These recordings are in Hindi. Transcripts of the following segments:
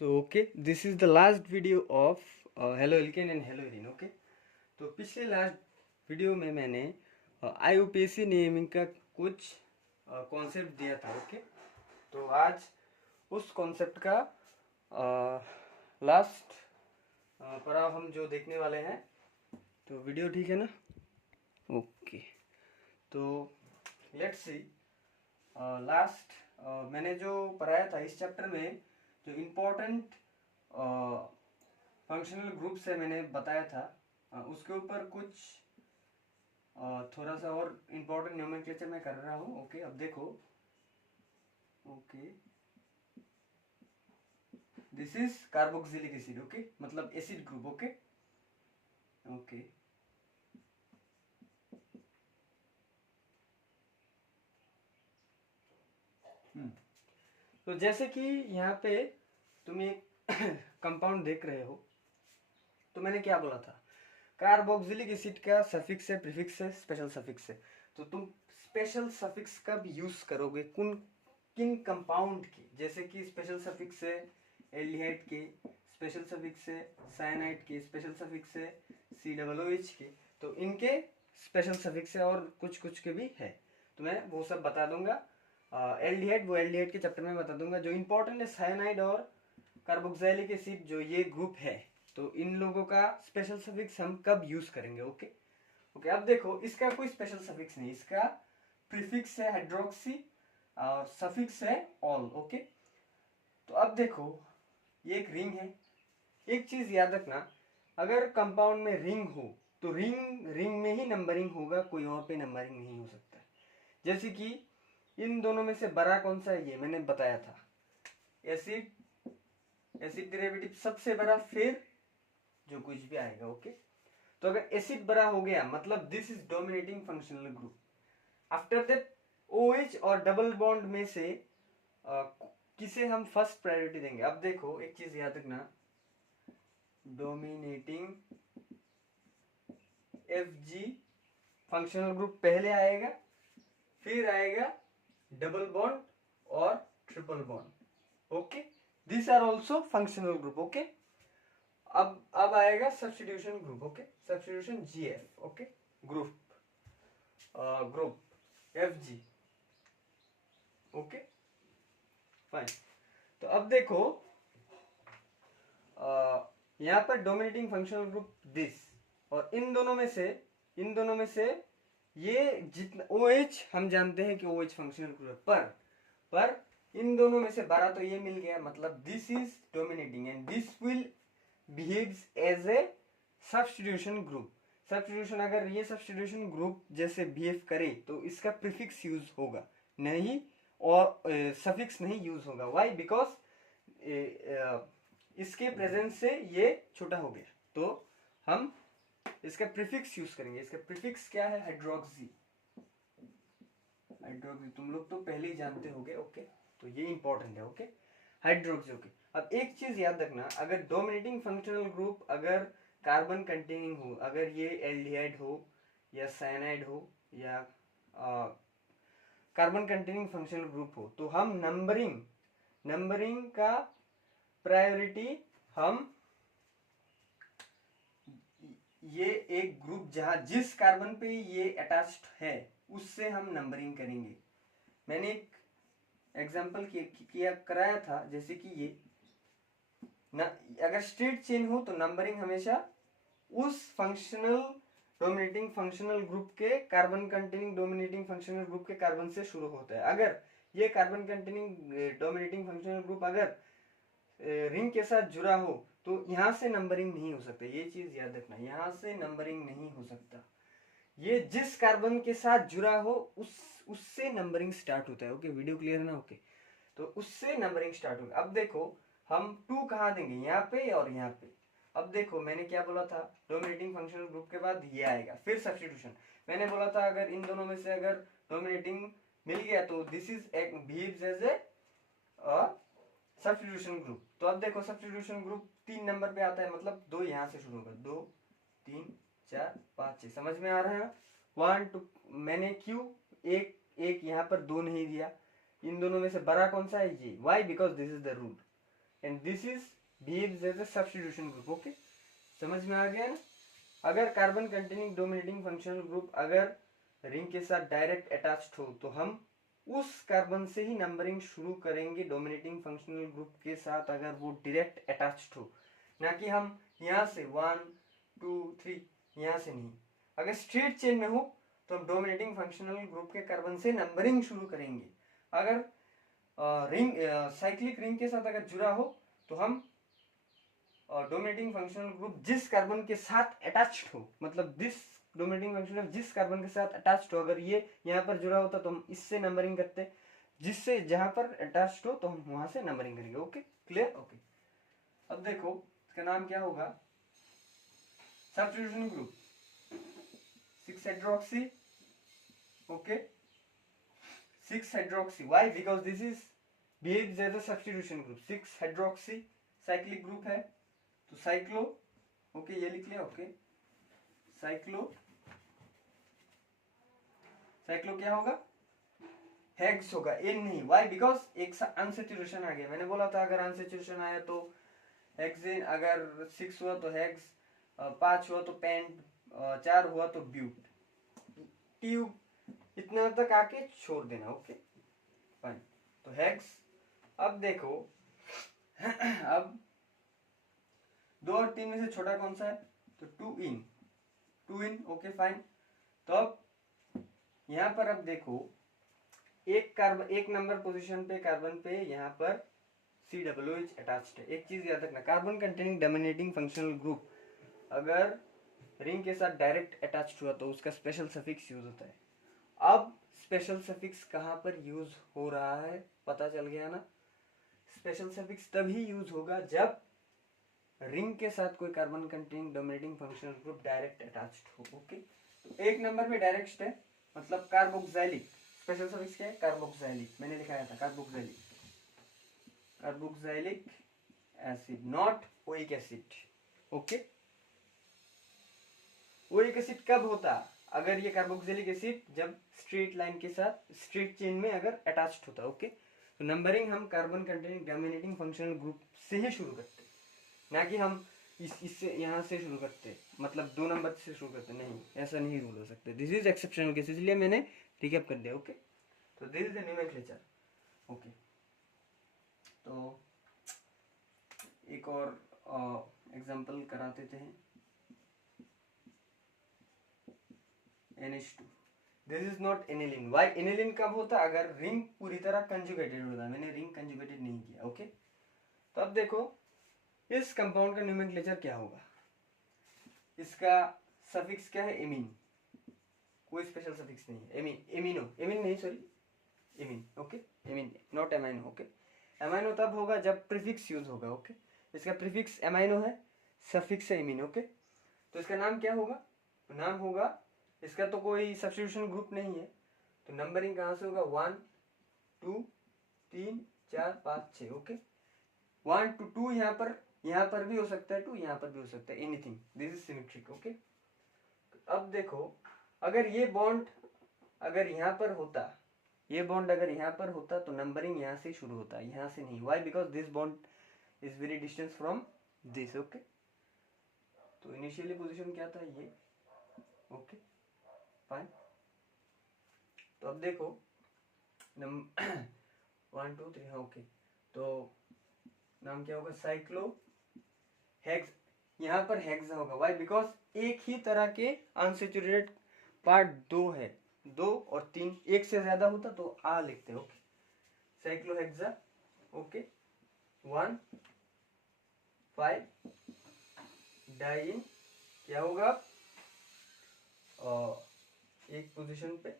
So okay, this is the last video of Hello Ilken and Hello Irin. Okay, तो पिछले लास्ट वीडियो में मैंने IUPAC नेमिंग का कुछ कॉन्सेप्ट दिया था. ओके, तो आज उस कॉन्सेप्ट का लास्ट पड़ाव हम जो देखने वाले हैं. तो वीडियो ठीक है ना? ओके, तो लेट्स सी. लास्ट मैंने जो पढ़ाया था इस चैप्टर में, जो इम्पोर्टेंट फंक्शनल ग्रुप से मैंने बताया था, उसके ऊपर कुछ थोड़ा सा और इम्पोर्टेंट नोमेनक्लेचर मैं कर रहा हूँ. ओके, अब देखो. Okay, this is carboxylic acid. Okay, मतलब एसिड ग्रुप. ओके ओके, तो जैसे कि यहाँ पे तुम एक कंपाउंड देख रहे हो, तो मैंने क्या बोला था, कार्बोक्सिलिक एसिड का सफिक्स है, प्रीफिक्स है, स्पेशल सफिक्स है. तो तुम स्पेशल सफिक्स कब यूज करोगे, किन कंपाउंड की? जैसे कि स्पेशल सफिक्स है एल्डिहाइड के, स्पेशल सफिक्स है साइनाइड के, स्पेशल सफिक्स है COOH के. तो इनके स्पेशल सफिक्स है और कुछ कुछ के भी है. तो मैं वो सब बता दूंगा. एल्डिहाइड वो एल्डिहाइड के चैप्टर में बता दूंगा. जो इंपॉर्टेंट है साइनाइड और कार्बोक्सिलिक एसिड, जो ये ग्रुप है, तो इन लोगों का स्पेशल सफिक्स हम कब यूज करेंगे. ओके ओके, अब देखो, इसका कोई स्पेशल सफिक्स नहीं, इसका प्रीफिक्स है हाइड्रोक्सी और सफिक्स है ऑल. ओके, तो अब देखो, ये एक रिंग है. एक चीज याद रखना, अगर कंपाउंड में रिंग हो तो रिंग रिंग में ही नंबरिंग होगा, कोई और पे नंबरिंग नहीं हो सकता. जैसे कि इन दोनों में से बड़ा कौन सा है, ये मैंने बताया था, एसिड डेरिवेटिव सबसे बड़ा, फिर जो कुछ भी आएगा. ओके, तो अगर एसिड बड़ा हो गया मतलब this is dominating functional group. After that OH और डबल बॉन्ड में से किसे हम फर्स्ट प्रायोरिटी देंगे. अब देखो, एक चीज याद रखना, डोमिनेटिंग FG फंक्शनल ग्रुप पहले आएगा, फिर आएगा डबल बॉन्ड और triple bond. Okay, this are also functional group. Okay, अब आएगा substitution group. Okay, substitution GF. Okay, group group FG. Okay fine. तो अब देखो, यहाँ पर डोमिनेटिंग फंक्शनल ग्रुप दिस, और इन दोनों में से ये जितना OH हम जानते हैं कि OH फंक्शनल ग्रुप है, पर इन दोनों में से 12 तो ये मिल गया, मतलब this is dominating and this will behaves as a substitution group. Substitution, अगर ये सब्स्टिट्यूशन ग्रुप जैसे बिहेव करे तो इसका प्रीफिक्स यूज होगा नहीं, और सफिक्स नहीं यूज होगा. व्हाई? बिकॉज इसके प्रेजेंस से ये छोटा हो गया, तो हम इसका प्रीफिक्स यूज करेंगे. इसका प्रीफिक्स क्या है? हाइड्रोक्सी. हाइड्रोक्सी तुम लोग तो पहले ही जानते होगे. ओके, तो ये इंपॉर्टेंट है. Okay, hydroxy. ओके, अब एक चीज याद रखना, अगर डोमिनेटिंग फंक्शनल ग्रुप अगर कार्बन कंटेनिंग हो, अगर ये एल्डिहाइड हो या साइनाइड हो या कार्बन कंटेनिंग फंक्शनल ग्रुप हो, तो हम नंबरिंग का प्रायोरिटी हम ये एक ग्रुप जहां जिस कार्बन पे ये अटैच्ड है उससे हम नंबरिंग करेंगे. मैंने एक एग्जांपल किया कराया था, जैसे कि ये अगर स्ट्रेट चेन हो तो नंबरिंग हमेशा उस फंक्शनल डोमिनेटिंग फंक्शनल ग्रुप के carbon containing dominating functional group के कार्बन से शुरू होता है. अगर ये carbon containing dominating functional group अगर रिंग के साथ जुड़ा हो तो यहां से नंबरिंग नहीं हो सकता. ये चीज याद रखना, यहां से नंबरिंग नहीं हो सकता. ये जिस कार्बन के साथ जुड़ा हो उससे नंबरिंग स्टार्ट होता है. ओके, वीडियो क्लियर है ना? ओके, तो उससे नंबरिंग स्टार्ट होगा. अब देखो, हम 2 कहाँ देंगे, यहाँ पे और यहाँ पे. अब देखो, मैंने क्या बोला था, डोमिनेटिंग फंक्शनल ग्रुप के बाद ये आएगा, फिर सब्स्टिट्यूशन. मैंने बोला था अगर इन दोनों में से अगर डोमिनेटिंग मिल गया तो this is behaves as a substitution group. तो अब देखो, सब्स्टिट्यूशन ग्रुप 3 नंबर पे आता है, मतलब 2 यहाँ से शुरू होगा, 2 3 4 5 6. समझ में आ रहा है? 1 2. मैंने क्यों एक यहाँ पर 2 नहीं दिया? इन दोनों में से बड़ा कौन सा है? ये. Why? Because this is the rule. And this is behaves as a substitution group. Okay, समझ में आ गया ना। अगर carbon containing dominating functional group अगर रिंग के साथ डायरेक्ट अटैच्ड हो तो हम उस कार्बन से ही नंबरिंग शुरू करेंगे डोमिनेटिंग फंक्शनल ग्रुप के साथ, अगर वो डायरेक्ट अटैच्ड हो, ना कि हम यहाँ से 1 2 3 यहाँ से नहीं। अगर स्ट्रेट चेन में हो तो हम डोमिनेटिंग फंक्शनल ग्रुप के कार्बन से नंबरिंग शुरू करेंगे। अगर रिंग साइक्लिक रिंग के साथ अगर जुड़ा हो तो हम डोमिनेटिंग फंक्शनल ग्रुप जिस कार्बन के साथ अटैच्ड हो, मतलब दिस डोमिनेटिंग फंक्शनल जिस कार्बन के साथ अटैच्ड हो, अगर ये यहाँ पर जुड़ा होता तो हम इससे नंबरिंग करते, जिससे जहां पर अटैच्ड हो तो हम वहां से नंबरिंग करेंगे। Okay, clear. ओके, अब देखो इसका नाम क्या होगा, substitution group 6 hydroxy. Okay, 6 hydroxy, why, because this is behaves as a substitution group. 6 hydroxy cyclic group है तो साइक्लो, ओके ये लिख लिया। ओके, साइक्लो, साइक्लो क्या होगा, हेक्स होगा, एन नहीं। व्हाई, बिकॉज एक अनसेचुरेशन आ गया। मैंने बोला था अगर अनसेचुरेशन आया तो हेक्सेन, अगर 6 हुआ तो हेक्स, 5 हुआ तो पेंट, 4 हुआ तो ब्यूट, ट्यूब, इतना तक आके छोड़ देना। ओके फाइन, तो हेक्स। अब देखो अब 2 और 3 में से छोटा कौन सा है, तो 2 इन, 2 इन। ओके फाइन, तो अब यहाँ पर अब देखो एक कार्बन, एक नंबर पोजीशन पे कार्बन पे यहाँ पर COOH अटैच्ड है। एक चीज याद रखना, carbon containing dominating functional group अगर रिंग के साथ डायरेक्ट अटैच्ड हुआ तो उसका स्पेशल सफिक्स यूज होता है। अब स्पेशल सफिक्स कहाँ पर यूज हो रहा है पता चल गया ना। स्पेशल सफिक्स तभी यूज होगा जब रिंग के साथ कोई carbon containing dominating functional group direct attached हो। ओके, तो एक नंबर पे डायरेक्ट है, मतलब कार्बोक्सिलिक। स्पेशल सफिक्स क्या है, कार्बोक्सिलिक, मैंने दिखाया था carboxylic, carboxylic acid, not oic acid. Okay, oic acid कब होता, अगर ये कार्बोक्सिलिक एसिड जब स्ट्रेट लाइन के साथ स्ट्रेट चेन में अगर अटैच्ड होता। ओके, तो नंबरिंग हम carbon containing dominating functional group से ही शुरू करते, ना कि हम इससे यहाँ से शुरू करते, मतलब 2 नंबर से शुरू करते, नहीं, ऐसा नहीं रूल हो सकता। दिस इज एक्सेप्शनल केस, इसलिए मैंने रिकैप कर दिया। ओके, तो this is the nomenclature. Okay, तो एक और एग्जांपल कराते थे, NH2, this is not aniline. Why, aniline कब होता, अगर रिंग पूरी तरह कंजुगेटेड होता, मैंने रिंग कंजुगेटेड नहीं किया। ओके, तो अब देखो इस कंपाउंड का नोमेनक्लेचर क्या होगा, इसका सफिक्स क्या है, एमीन, कोई स्पेशल सफिक्स नहीं है, एमीन, एमिनो, एमिन नहीं sorry, amine. Okay, amine not amino. Okay, amino तब होगा जब प्रीफिक्स यूज होगा। ओके, इसका प्रीफिक्स एमाइनो है, सफिक्स है एमीन। ओके, तो इसका नाम क्या होगा, तो नाम होगा, इसका तो कोई सब्स्टिट्यूशन ग्रुप नहीं है, तो नंबरिंग कहाँ से होगा, 1 2 3 4 5 6। ओके, 1 to 2 यहाँ पर भी हो सकता है, 2 यहाँ पर भी हो सकता है, anything, this is symmetric. Okay, अब देखो अगर ये बॉन्ड अगर यहाँ पर होता, ये बॉन्ड अगर यहाँ पर होता तो नंबरिंग यहाँ से शुरू होता, यहाँ से नहीं। Why, because this bond is very distance from this. Okay, तो इनिशियली पोजीशन क्या था, ये। ओके फाइन, तो अब देखो 1 2 3, ओके, तो नाम क्या होगा, साइक्लो हेक्स, यहाँ पर हेक्स होगा। व्हाई, बिकॉज एक ही तरह के अनसेचुरेटेड पार्ट 2 है, 2 और 3, एक से ज्यादा होता तो आ लिखते। ओके, साइक्लोहेक्सा। ओके, 1 5 डाइन क्या होगा, एक पोजीशन पे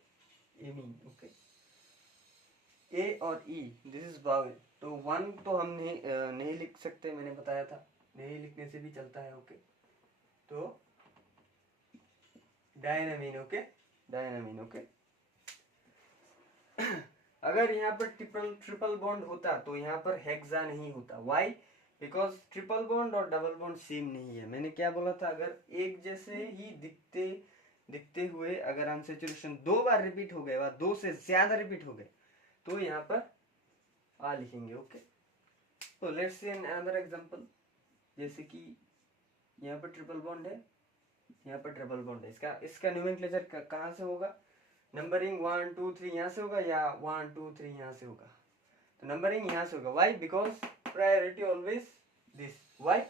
एमीन। ओके, ए और ई, दिस इज वावेल, तो 1 तो हम नहीं लिख सकते, मैंने बताया था, नहीं लिखने से भी चलता है। ओके, तो डायनामीन। ओके, डायनामीन। ओके, अगर यहाँ पर ट्रिपल बॉन्ड होता तो यहाँ पर हेक्सा नहीं होता। व्हाई, बिकॉज ट्रिपल बॉन्ड और डबल बॉन्ड सेम नहीं है। मैंने क्या बोला था, अगर एक जैसे ही दिखते हुए अगर अनसेचुरेशन 2 बार रिपीट हो गए, 2 से ज्यादा रिपीट हो गए, तो यहाँ पर आ लिखेंगे। Okay, so let's see an another example, जैसे कि यहाँ पर ट्रिपल बॉन्ड है, यहाँ पर ट्रिपल बॉन्ड है, इसका नोमेनक्लेचर कहाँ से होगा? नंबरिंग 1 2 3 यहाँ से होगा या 1 2 3 यहाँ से होगा? तो नंबरिंग यहाँ से होगा। Why? Because priority always this. Why?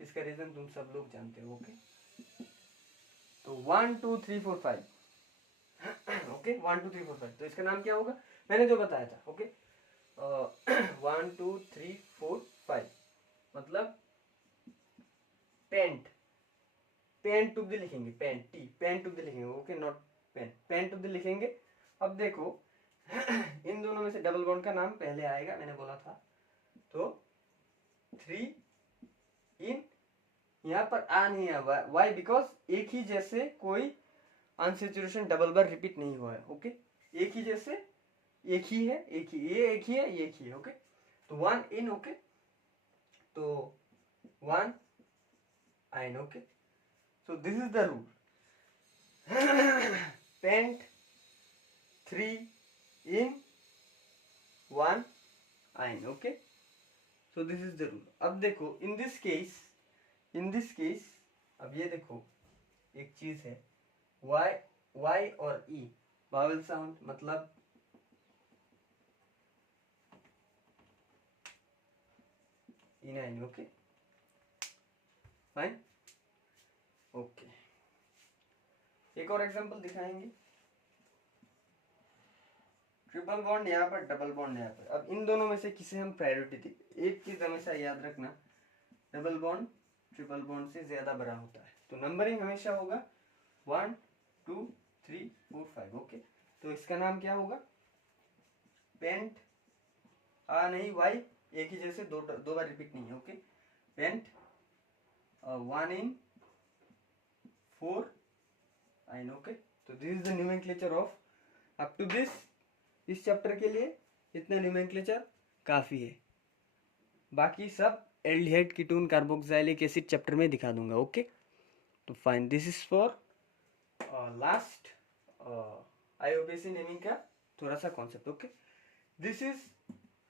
इसका रीजन तुम सब लोग जानते हो। ओके, तो 1 2 3 4 5 ओके, 1 2 3 4 5, तो इसका नाम क्या होगा? मैंने जो बताया था। ओके, 1 2 3 4 5 मतलब पेंट, पेन टू द लिखेंगे, pen T, pen to the लिखेंगे। Okay, not pen, pen to the लिखेंगे। अब देखो इन दोनों में से डबल बॉन्ड का नाम पहले आएगा, मैंने बोला था। तो 3 इन, यहाँ पर आ नहीं है। वाई? बिकॉज एक ही जैसे कोई अनसेचुरेशन डबल बार रिपीट नहीं हुआ है। ओके, एक ही जैसे, एक ही है, एक ही, ये एक ही है, ये एक ही है। ओके, तो 1 इन। ओके, तो 1 आइन। Okay, so this is the rule. Pent 3 in 1 ion. Okay, so this is the rule. अब देखो in this case, अब ये देखो एक चीज है, y और e वावल साउंड, मतलब इनाइन। Okay, fine. ओके, एक और एग्जांपल दिखाएंगे। ट्रिपल बॉन्ड यहाँ पर, डबल बॉन्ड यहाँ पर। अब इन दोनों में से किसे हम प्रायोरिटी दी? एक चीज हमेशा याद रखना, डबल बॉन्ड ट्रिपल बॉन्ड से ज्यादा बड़ा होता है, तो नंबरिंग हमेशा होगा 1 2 3 4 5। ओके, तो इसका नाम क्या होगा? पेंट नहीं, वाई एक ही जैसे दो बार रिपीट नहीं है। ओके, पेंट 1 इन 4 आइन। ओके, तो this is the nomenclature of up to this. इस चैप्टर के लिए इतना नोमेनक्लेचर काफी है, बाकी सब aldehyde ketone carboxylic acid chapter में दिखा दूंगा। ओके, तो fine, this is for last IUPAC naming का थोड़ा सा कॉन्सेप्ट। ओके, दिस इज,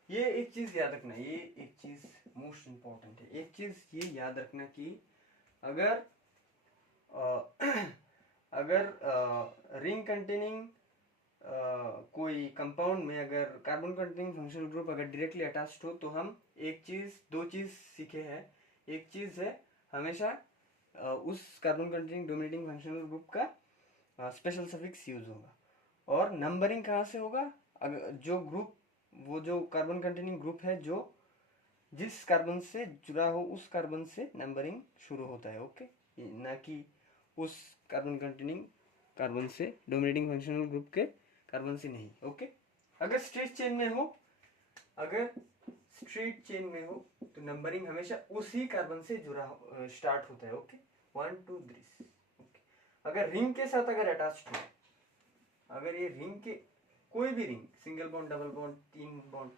ये एक चीज याद रखना, ये एक चीज मोस्ट इंपॉर्टेंट है। एक चीज ये याद रखना कि अगर अगर रिंग कंटेनिंग कोई कंपाउंड में अगर कार्बन कंटेनिंग फंक्शनल ग्रुप अगर डायरेक्टली अटैच्ड हो, तो हम एक चीज, दो चीज सीखे हैं। एक चीज है हमेशा उस carbon containing dominating functional group का स्पेशल सफिक्स यूज होगा। और नंबरिंग कहाँ से होगा? अगर जो ग्रुप, वो जो कार्बन कंटेनिंग ग्रुप है जो जिस कार्बन से जुड़ा हो उस कार्बन से नंबरिंग शुरू होता है। ओके, ना कि उस कार्बन कंटेनिंग कार्बन से, डोमिनेटिंग फंक्शनल ग्रुप के कार्बन से नहीं। ओके, अगर स्ट्रेट चेन में हो, अगर स्ट्रेट चेन में हो तो नंबरिंग हमेशा उसी कार्बन से जुड़ा स्टार्ट होता है। ओके, 1 2 3। ओके, अगर रिंग के साथ अगर अटैच्ड हो, अगर ये रिंग के कोई भी ring, single bond, double bond, 3 bond,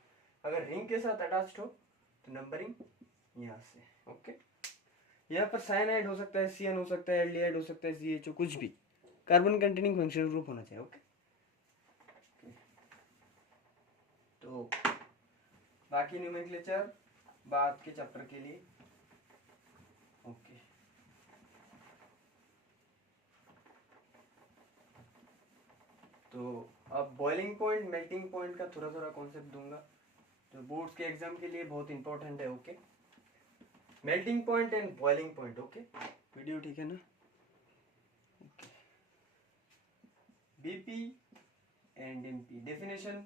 अगर रिंग के साथ अटैच्ड हो तो नंबरिंग यहाँ से। ओके, यहाँ पर साइनाइड हो सकता है, सीएन हो सकता है, एल्डिहाइड हो सकता है, सीएचओ, कुछ भी कार्बन कंटेनिंग फंक्शनल ग्रुप होना चाहिए। ओके, तो बाकी नोमेनक्लेचर बाद के चैप्टर के लिए। ओके, तो अब बॉइलिंग पॉइंट, मेल्टिंग पॉइंट का थोड़ा थोड़ा कॉन्सेप्ट दूंगा जो बोर्ड्स के एग्जाम के लिए बहुत इंपॉर्टेंट है। Okay, melting point and boiling point. Okay, video ठीक है ना? Okay, BP and MP definition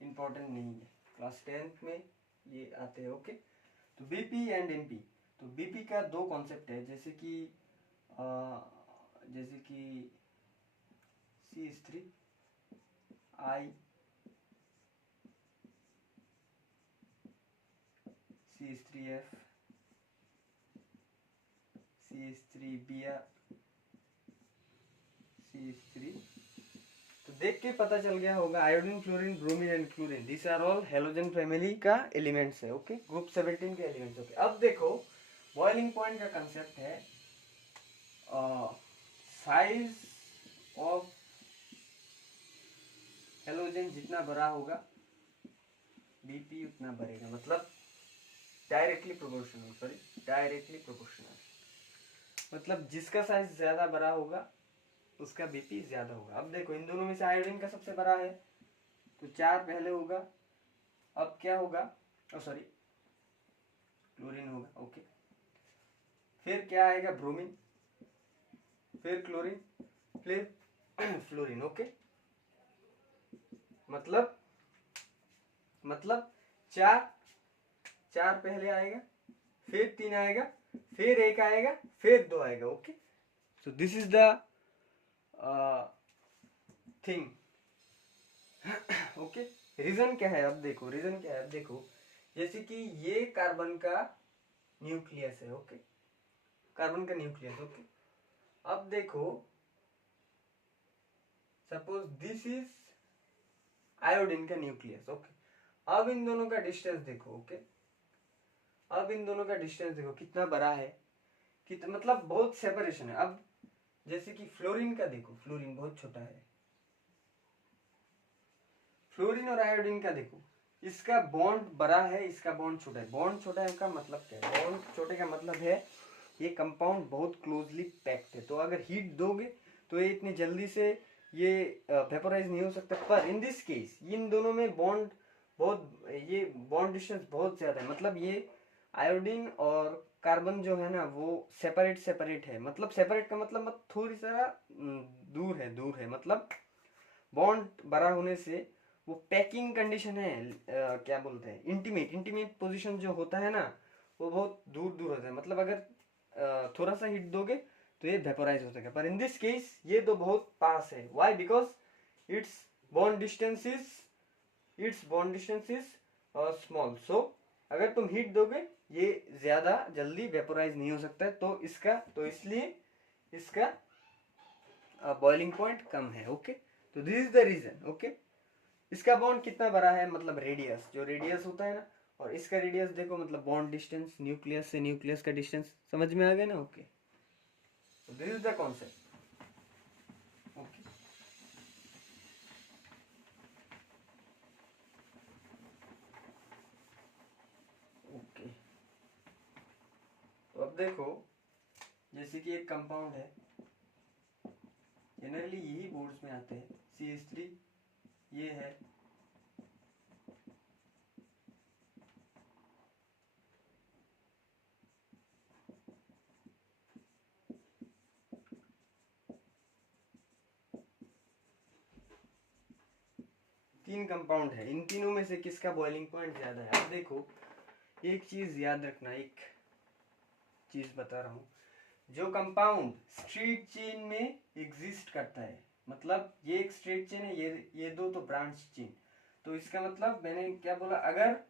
important नहीं है, क्लास 10th में ये आते हैं। ओके, तो बीपी एंड एमपी, तो बीपी का दो कॉन्सेप्ट है, जैसे कि CH3 I CH3F CH3Br CH3, तो देख के पता चल गया होगा iodine, fluorine, bromine and chlorine, this are all halogen family का एलिमेंट्स है। ओके, ग्रुप 17 के एलिमेंट्स। ओके, अब देखो बॉइलिंग पॉइंट का कंसेप्ट है साइज ऑफ हेलोजन जितना बड़ा होगा बीपी उतना बढ़ेगा। मतलब directly proportional, sorry directly proportional मतलब जिसका साइज ज्यादा बड़ा होगा उसका बीपी ज्यादा होगा। अब देखो इन दोनों में से आयोडीन का सबसे बड़ा है तो 4 पहले होगा। अब क्या होगा, सॉरी क्लोरीन होगा, ओके। फिर क्या आएगा, ब्रोमीन, फिर क्लोरीन, फिर फ्लोरीन, ओके। मतलब चार चार पहले आएगा, फिर 3 आएगा, फिर 1 आएगा, फिर 2 आएगा, okay. So this is the thing, okay. Reason क्या है, अब देखो रीजन क्या है, अब देखो जैसे कि ये कार्बन का न्यूक्लियस है, ओके, कार्बन का न्यूक्लियस, ओके। अब देखो सपोज दिस इज आयोडीन का न्यूक्लियस, ओके। अब इन दोनों का डिस्टेंस देखो, ओके। अब इन दोनों का डिस्टेंस देखो कितना बड़ा है, कितना मतलब बहुत सेपरेशन है। अब जैसे कि फ्लोरीन का देखो, फ्लोरीन बहुत छोटा है, फ्लोरीन और आयोडीन का देखो, इसका बॉन्ड बड़ा है, इसका बॉन्ड छोटा है। बॉन्ड छोटा है का मतलब क्या है, बॉन्ड छोटे का मतलब है ये कंपाउंड बहुत क्लोजली पैक्ड है, तो अगर हीट दोगे तो ये इतनी जल्दी से ये वेपोराइज नहीं हो सकता। पर इन दिस केस इन दोनों में बॉन्ड बहुत, ये बॉन्ड डिस्टेंस बहुत ज्यादा है, मतलब ये आयोडीन और कार्बन जो है ना वो सेपरेट सेपरेट है। मतलब सेपरेट का मतलब थोड़ी सा दूर है, मतलब बॉन्ड बड़ा होने से वो पैकिंग कंडीशन है, क्या बोलते हैं, इंटीमेट इंटीमेट पोजीशन जो होता है ना वो बहुत दूर दूर होता है। मतलब अगर थोड़ा सा हिट दोगे तो ये वेपोराइज हो सकेगा। पर इन दिस केस ये तो बहुत पास है, why, because it's bond distance is small. So अगर तुम हीट दोगे ये ज्यादा जल्दी वेपोराइज नहीं हो सकता है, तो इसलिए इसका बॉइलिंग पॉइंट कम है, ओके। तो this is the reason, okay. इसका बॉन्ड कितना बड़ा है, मतलब रेडियस, जो रेडियस होता है ना, और इसका रेडियस देखो, मतलब बॉन्ड डिस्टेंस, न्यूक्लियस से न्यूक्लियस का डिस्टेंस, समझ में आ गया ना, okay. So this is the concept, okay. Okay तो अब देखो जैसे कि एक कंपाउंड है, जनरली यही बोर्ड्स में आते हैं, CH3 ये है, तीन कंपाउंड है, इन तीनों में से किसका बॉइलिंग पॉइंट ज्यादा है। अब देखो एक चीज याद रखना, एक चीज बता रहा हूँ, जो कंपाउंड स्ट्रेट चेन में एग्जिस्ट करता है, मतलब ये एक स्ट्रेट चेन है, ये दो तो ब्रांच चेन, तो इसका मतलब मैंने क्या बोला, अगर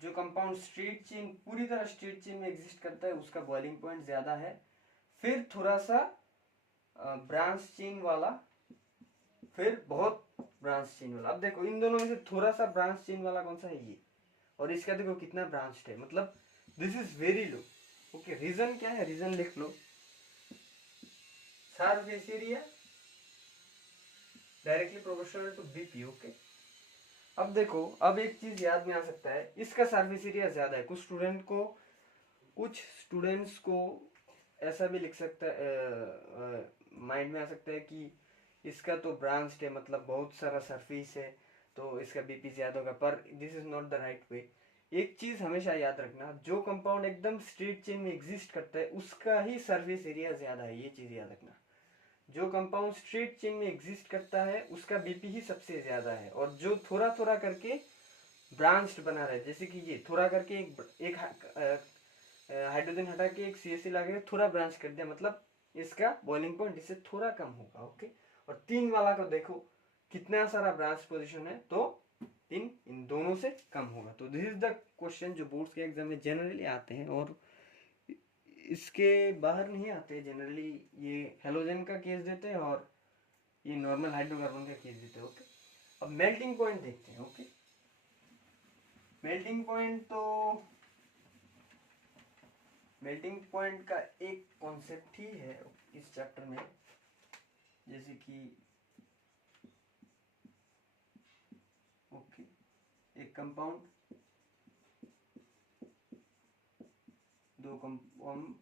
जो कंपाउंड स्ट्रेट चेन, पूरी तरह स्ट्रेट चेन में एग्जिस्ट करता है उसका बॉइलिंग पॉइंट ज्यादा है। फिर थोड़ा सा ब्रांच चेन वाला, फिर बहुत ब्रांच चेन वाला। अब देखो इन दोनों में से थोड़ा सा ब्रांच चेन वाला कौन सा है, ये, और इसका देखो कितना ब्रांच है, मतलब this is very low, okay. Reason क्या है, रीजन लिख लो, surface area directly proportional to BP, okay. अब देखो अब एक चीज याद में आ सकता है, इसका सरफेस एरिया ज्यादा है। कुछ स्टूडेंट्स को ऐसा भी लिख सकता है, माइंड में आ सकता है कि इसका तो ब्रांच है, मतलब बहुत सारा सरफेस है तो इसका बीपी ज्यादा होगा, पर this is not the right way. एक चीज हमेशा याद रखना, जो कंपाउंड एकदम स्ट्रेट चेन में एग्जिस्ट करता है उसका ही सरफेस एरिया ज्यादा है, ये चीज याद रखना। जो कंपाउंड स्ट्रेट चेन में एग्जिस्ट करता है उसका बीपी ही सबसे ज्यादा है, और जो थोड़ा थोड़ा करके ब्रांच्ड बना रहा है, जैसे कि ये थोड़ा करके एक हाइड्रोजन हटा के एक CH3 लगा थोड़ा ब्रांच कर दिया, मतलब इसका बॉइलिंग पॉइंट इससे थोड़ा कम होगा, ओके। और 3 वाला को देखो कितना सारा ब्रांच पोजीशन है, तो इन दोनों से कम होगा। तो दिस इज द क्वेश्चन जो बोर्ड्स के एग्जाम में जनरली आते हैं, और इसके बाहर नहीं आते जनरली। ये हेलोजन का केस देते हैं और ये नॉर्मल हाइड्रोकार्बन का केस देते हैं, ओके। अब मेल्टिंग पॉइंट देखते हैं, ओके। मेल्टिंग पॉइंट का एक कॉन्सेप्ट ही है इस चैप्टर में, जैसे कि ओके एक कंपाउंड 2 कंपाउंड,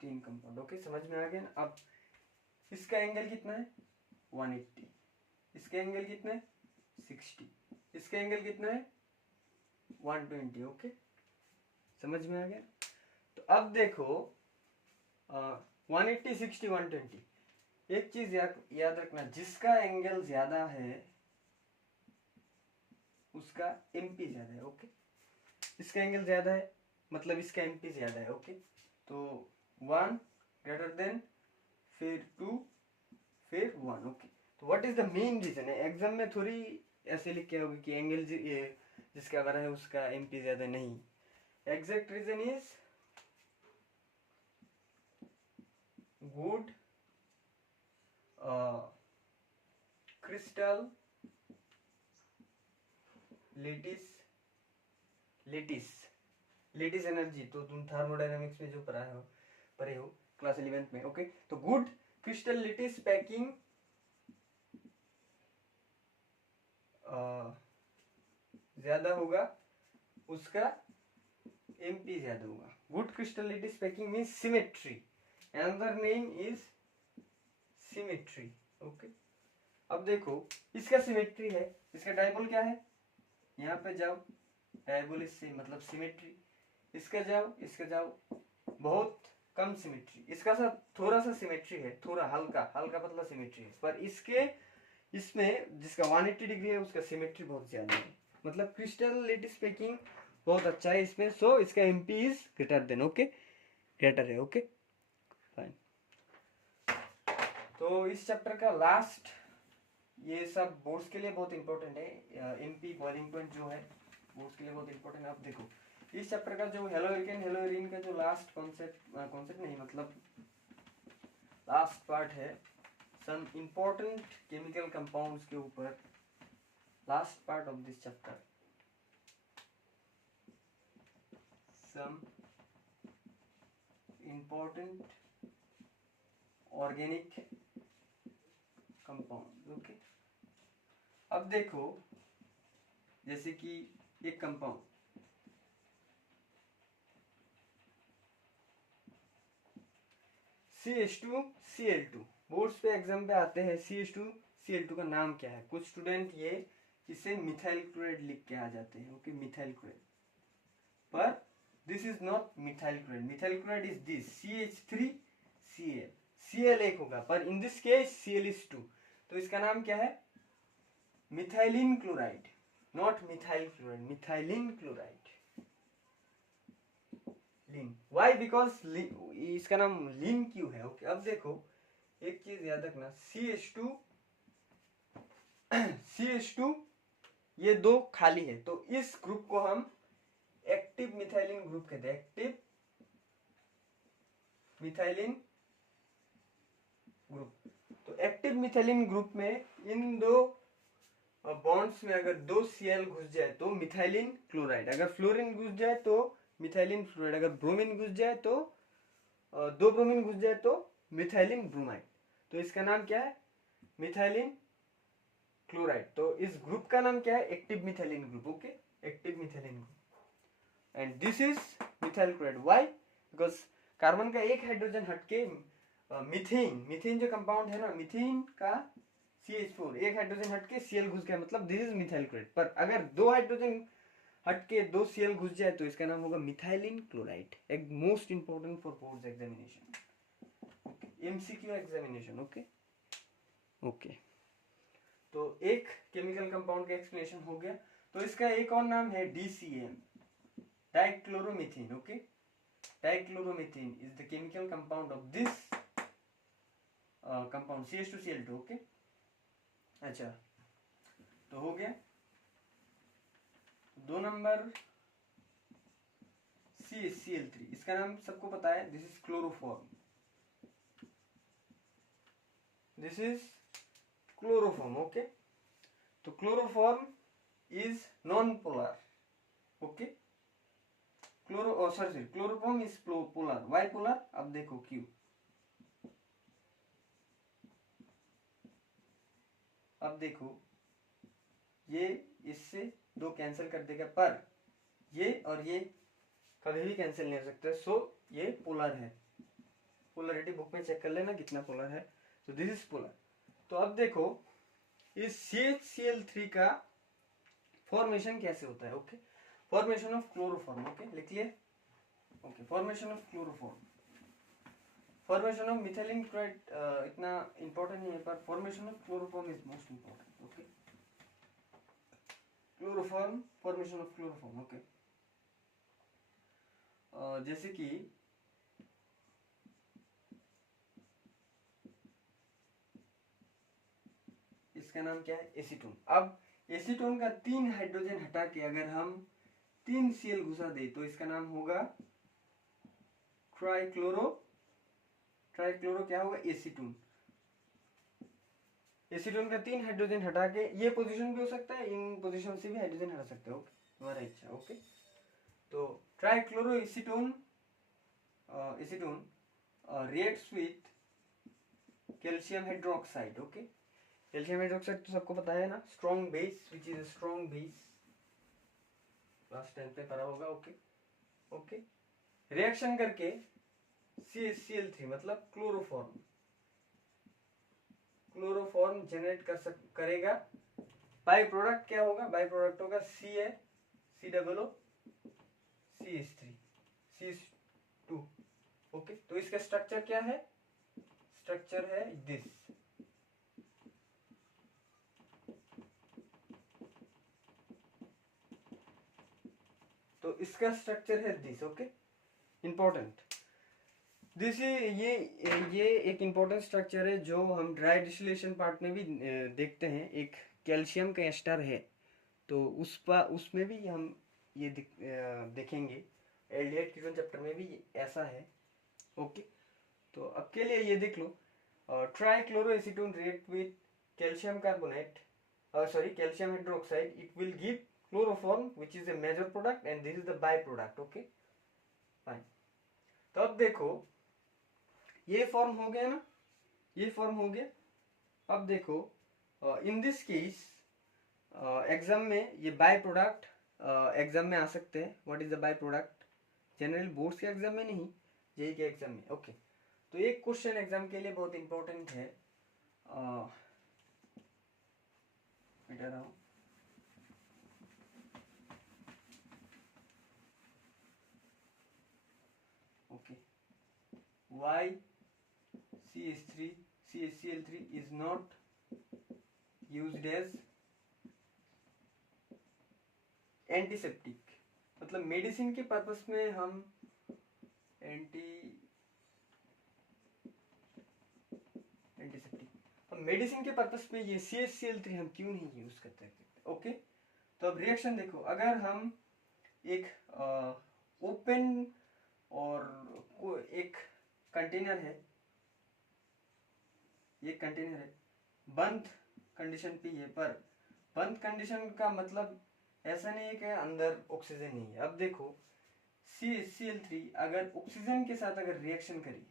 3 कंपाउंड। ओके, समझ में आ गया ना। अब इसका एंगल कितना है 180, इसका एंगल कितना है 60, इसका एंगल कितना है 120। ओके, समझ में आ गया। तो अब देखो 180, 60, 120, एक चीज याद रखना, जिसका एंगल ज्यादा है उसका एमपी ज्यादा है। ओके, इसका एंगल ज्यादा है मतलब इसका एमपी ज्यादा है। ओके, तो 1 ग्रेटर देन, फिर 2, फिर 1। ओके, तो what is the main reason है, एग्जाम में थोड़ी ऐसे लिख के होगी कि एंगल जिसका बड़ा है उसका एमपी ज्यादा, नहीं। Exact reason is good crystal lattice lattice energy, तो तुम थर्मोडायनामिक्स में जो पढ़े हो क्लास 11th में। ओके, तो गुड क्रिस्टल लेटिस पैकिंग ज्यादा होगा, उसका एमपी ज्यादा होगा। Good crystal lettuce packing means symmetry, another name is symmetry. Okay, अब देखो इसका सिमेट्री है, इसका डायपोल क्या है, यहाँ पे जाओ डायपोल इससे मतलब सिमेट्री, इसका जाओ बहुत कम सिमेट्री, इसका साथ थोड़ा सा सिमेट्री है, थोड़ा हल्का पतला सिमेट्री है, पर इसमें जिसका 180 डिग्री है उसका सिमेट्री बहुत ज्यादा है, मतलब क्रिस्टल लेटिस पैकिंग बहुत अच्छा है इसमें। सो इसका MP is greater than. Okay, greater है। Okay, fine. तो इस चैप्टर का लास्ट, ये सब बोर्ड्स के लिए बहुत इंपॉर्टेंट है, एमपी बॉइलिंग पॉइंट जो है बोर्ड्स के लिए बहुत इंपॉर्टेंट है। आप देखो इस चैप्टर का जो हेलोइरिन का जो लास्ट कॉन्सेप्ट नहीं मतलब लास्ट पार्ट है, सम इंपॉर्टेंट केमिकल कंपाउंड्स के ऊपर, last part of this chapter, some important organic compound. Okay, अब देखो जैसे कि एक कंपाउंड CH2Cl2, बोर्ड्स पे एग्जाम पे आते हैं, CH2Cl2 का नाम क्या है, कुछ स्टूडेंट ये इसे मिथाइल क्लोराइड लिख के आ जाते हैं। ओके, मिथाइल क्लोराइड, पर this is not methyl chloride, methyl chloride is this CH3Cl, Cl एक होगा, पर in this case Cl is 2, तो इसका नाम क्या है methylene chloride, not methyl chloride, methylene chloride, लिन। वाई, बिकॉज इसका नाम लिन क्यों है। ओके, अब देखो एक चीज याद रखना, CH2 ये 2 खाली है, तो इस ग्रुप को हम एक्टिव मिथाइलिन ग्रुप कहते हैं, एक्टिव मिथाइलिन ग्रुप। तो एक्टिव मिथाइलिन ग्रुप में इन 2 बॉन्ड्स में अगर 2 Cl घुस जाए तो मिथाइलिन क्लोराइड, अगर फ्लोरीन घुस जाए तो मिथाइलिन फ्लोराइड, अगर ब्रोमीन घुस जाए तो 2 ब्रोमीन घुस जाए तो मिथाइलिन ब्रोमाइड, तो इसका नाम क्या है मिथाइलिन क्लोराइड। तो इस ग्रुप का नाम क्या है active methylene group. Okay, active methylene group, and this is methyl chloride. Why, because carbon का एक हाइड्रोजन हटके मीथेन जो कंपाउंड है ना, मीथेन का CH4 एक हाइड्रोजन हटके Cl घुस गया, मतलब दिस इज मिथाइल क्लोराइड। पर अगर 2 हाइड्रोजन हटके 2 Cl घुस जाए तो इसका नाम होगा मिथाइलिन क्लोराइड। एक most important for boards examination, MCQ examination. Okay, okay, तो एक केमिकल कंपाउंड का एक्सप्लेनेशन हो गया। तो इसका एक और नाम है DCM, dichloromethane. Okay, dichloromethane is the chemical compound of this compound CH2Cl2। Okay, अच्छा, तो हो गया 2 नंबर CH3, इसका नाम सबको पता है, this is chloroform, this is chloroform. Okay, तो chloroform is non polar. Okay, chloroform is polar. Why polar, अब देखो क्यों, अब देखो ये इससे 2 कैंसिल कर देगा, पर ये और ये कभी भी कैंसिल नहीं हो सकता। सो ये पोलर है, पोलरिटी बुक में चेक कर लेना कितना पोलर है। तो दिस इज पोलर। तो अब देखो इस CHCl3 का फॉर्मेशन कैसे होता है। Okay, formation of chloroform. Okay लिख लिए। Okay, formation of chloroform, formation of methylene chloride इतना इंपॉर्टेंट नहीं है, पर formation of chloroform is most important. Okay, chloroform, formation of chloroform. Okay, जैसे कि इसका नाम क्या है, एसीटोन। अब एसीटोन का 3 हाइड्रोजन हटा के अगर हम 3 Cl घुसा दे तो इसका नाम होगा ट्राइक्लोरो, ट्राइक्लोरो क्या होगा, एसीटोन। एसीटोन का 3 हाइड्रोजन हटा के, ये पोजीशन भी हो सकता है, इन पोजीशन से भी हाइड्रोजन हटा सकते हो। ओके, तुम्हारा इच्छा। ओके, तो trichloro acetone, acetone reacts with calcium hydroxide. Okay, calcium hydroxide तो सबको पता है ना, strong base, which is strong base, class 10 पे पढ़ा होगा। ओके, ओके, रिएक्शन करके CHCl3 मतलब क्लोरोफॉर्म, क्लोरोफॉर्म जनरेट करेगा। बाई प्रोडक्ट क्या होगा, बाई प्रोडक्ट होगा CaCO CH3 CH2। ओके, तो इसका स्ट्रक्चर क्या है, स्ट्रक्चर है दिस। तो इसका स्ट्रक्चर है दिस। ओके, इंपॉर्टेंट दिस, ये एक इंपॉर्टेंट स्ट्रक्चर है जो हम ड्राई डिस्टिलेशन पार्ट में भी देखते हैं। एक कैल्शियम का एस्टर है, तो उसमें भी हम ये देखेंगे। एल्डिहाइड कीटोन चैप्टर में भी ऐसा है। ओके, तो अब के लिए ये देख लो, trichloroacetone react with calcium carbonate, sorry calcium hydroxide, it will give chloroform which is a major product and this is the by product. Okay fine. तो अब देखो ये फॉर्म हो गया ना, ये फॉर्म हो गया। अब देखो इन दिस केस एग्जाम में ये बाय प्रोडक्ट एग्जाम में आ सकते हैं। What is the by product, general boards के एग्जाम में नहीं, जेई के एग्जाम में। ओके, तो एक क्वेश्चन एग्जाम के लिए बहुत इंपॉर्टेंट है, मिटा रहा हूँ। Okay, why CHCl3 is not used as antiseptic, मतलब मेडिसिन के पर्पस में हम एंटीसेप्टिक, हम मेडिसिन के पर्पस में ये CHCl3 हम क्यों नहीं यूज करते। ओके, तो अब रिएक्शन देखो, अगर हम एक ओपन और एक कंटेनर है, ये कंटेनर है, बंद कंडीशन पे है, पर बंद कंडीशन का मतलब ऐसा नहीं है कि अंदर ऑक्सीजन नहीं है। अब देखो CHCl3 अगर ऑक्सीजन के साथ अगर रिएक्शन करे,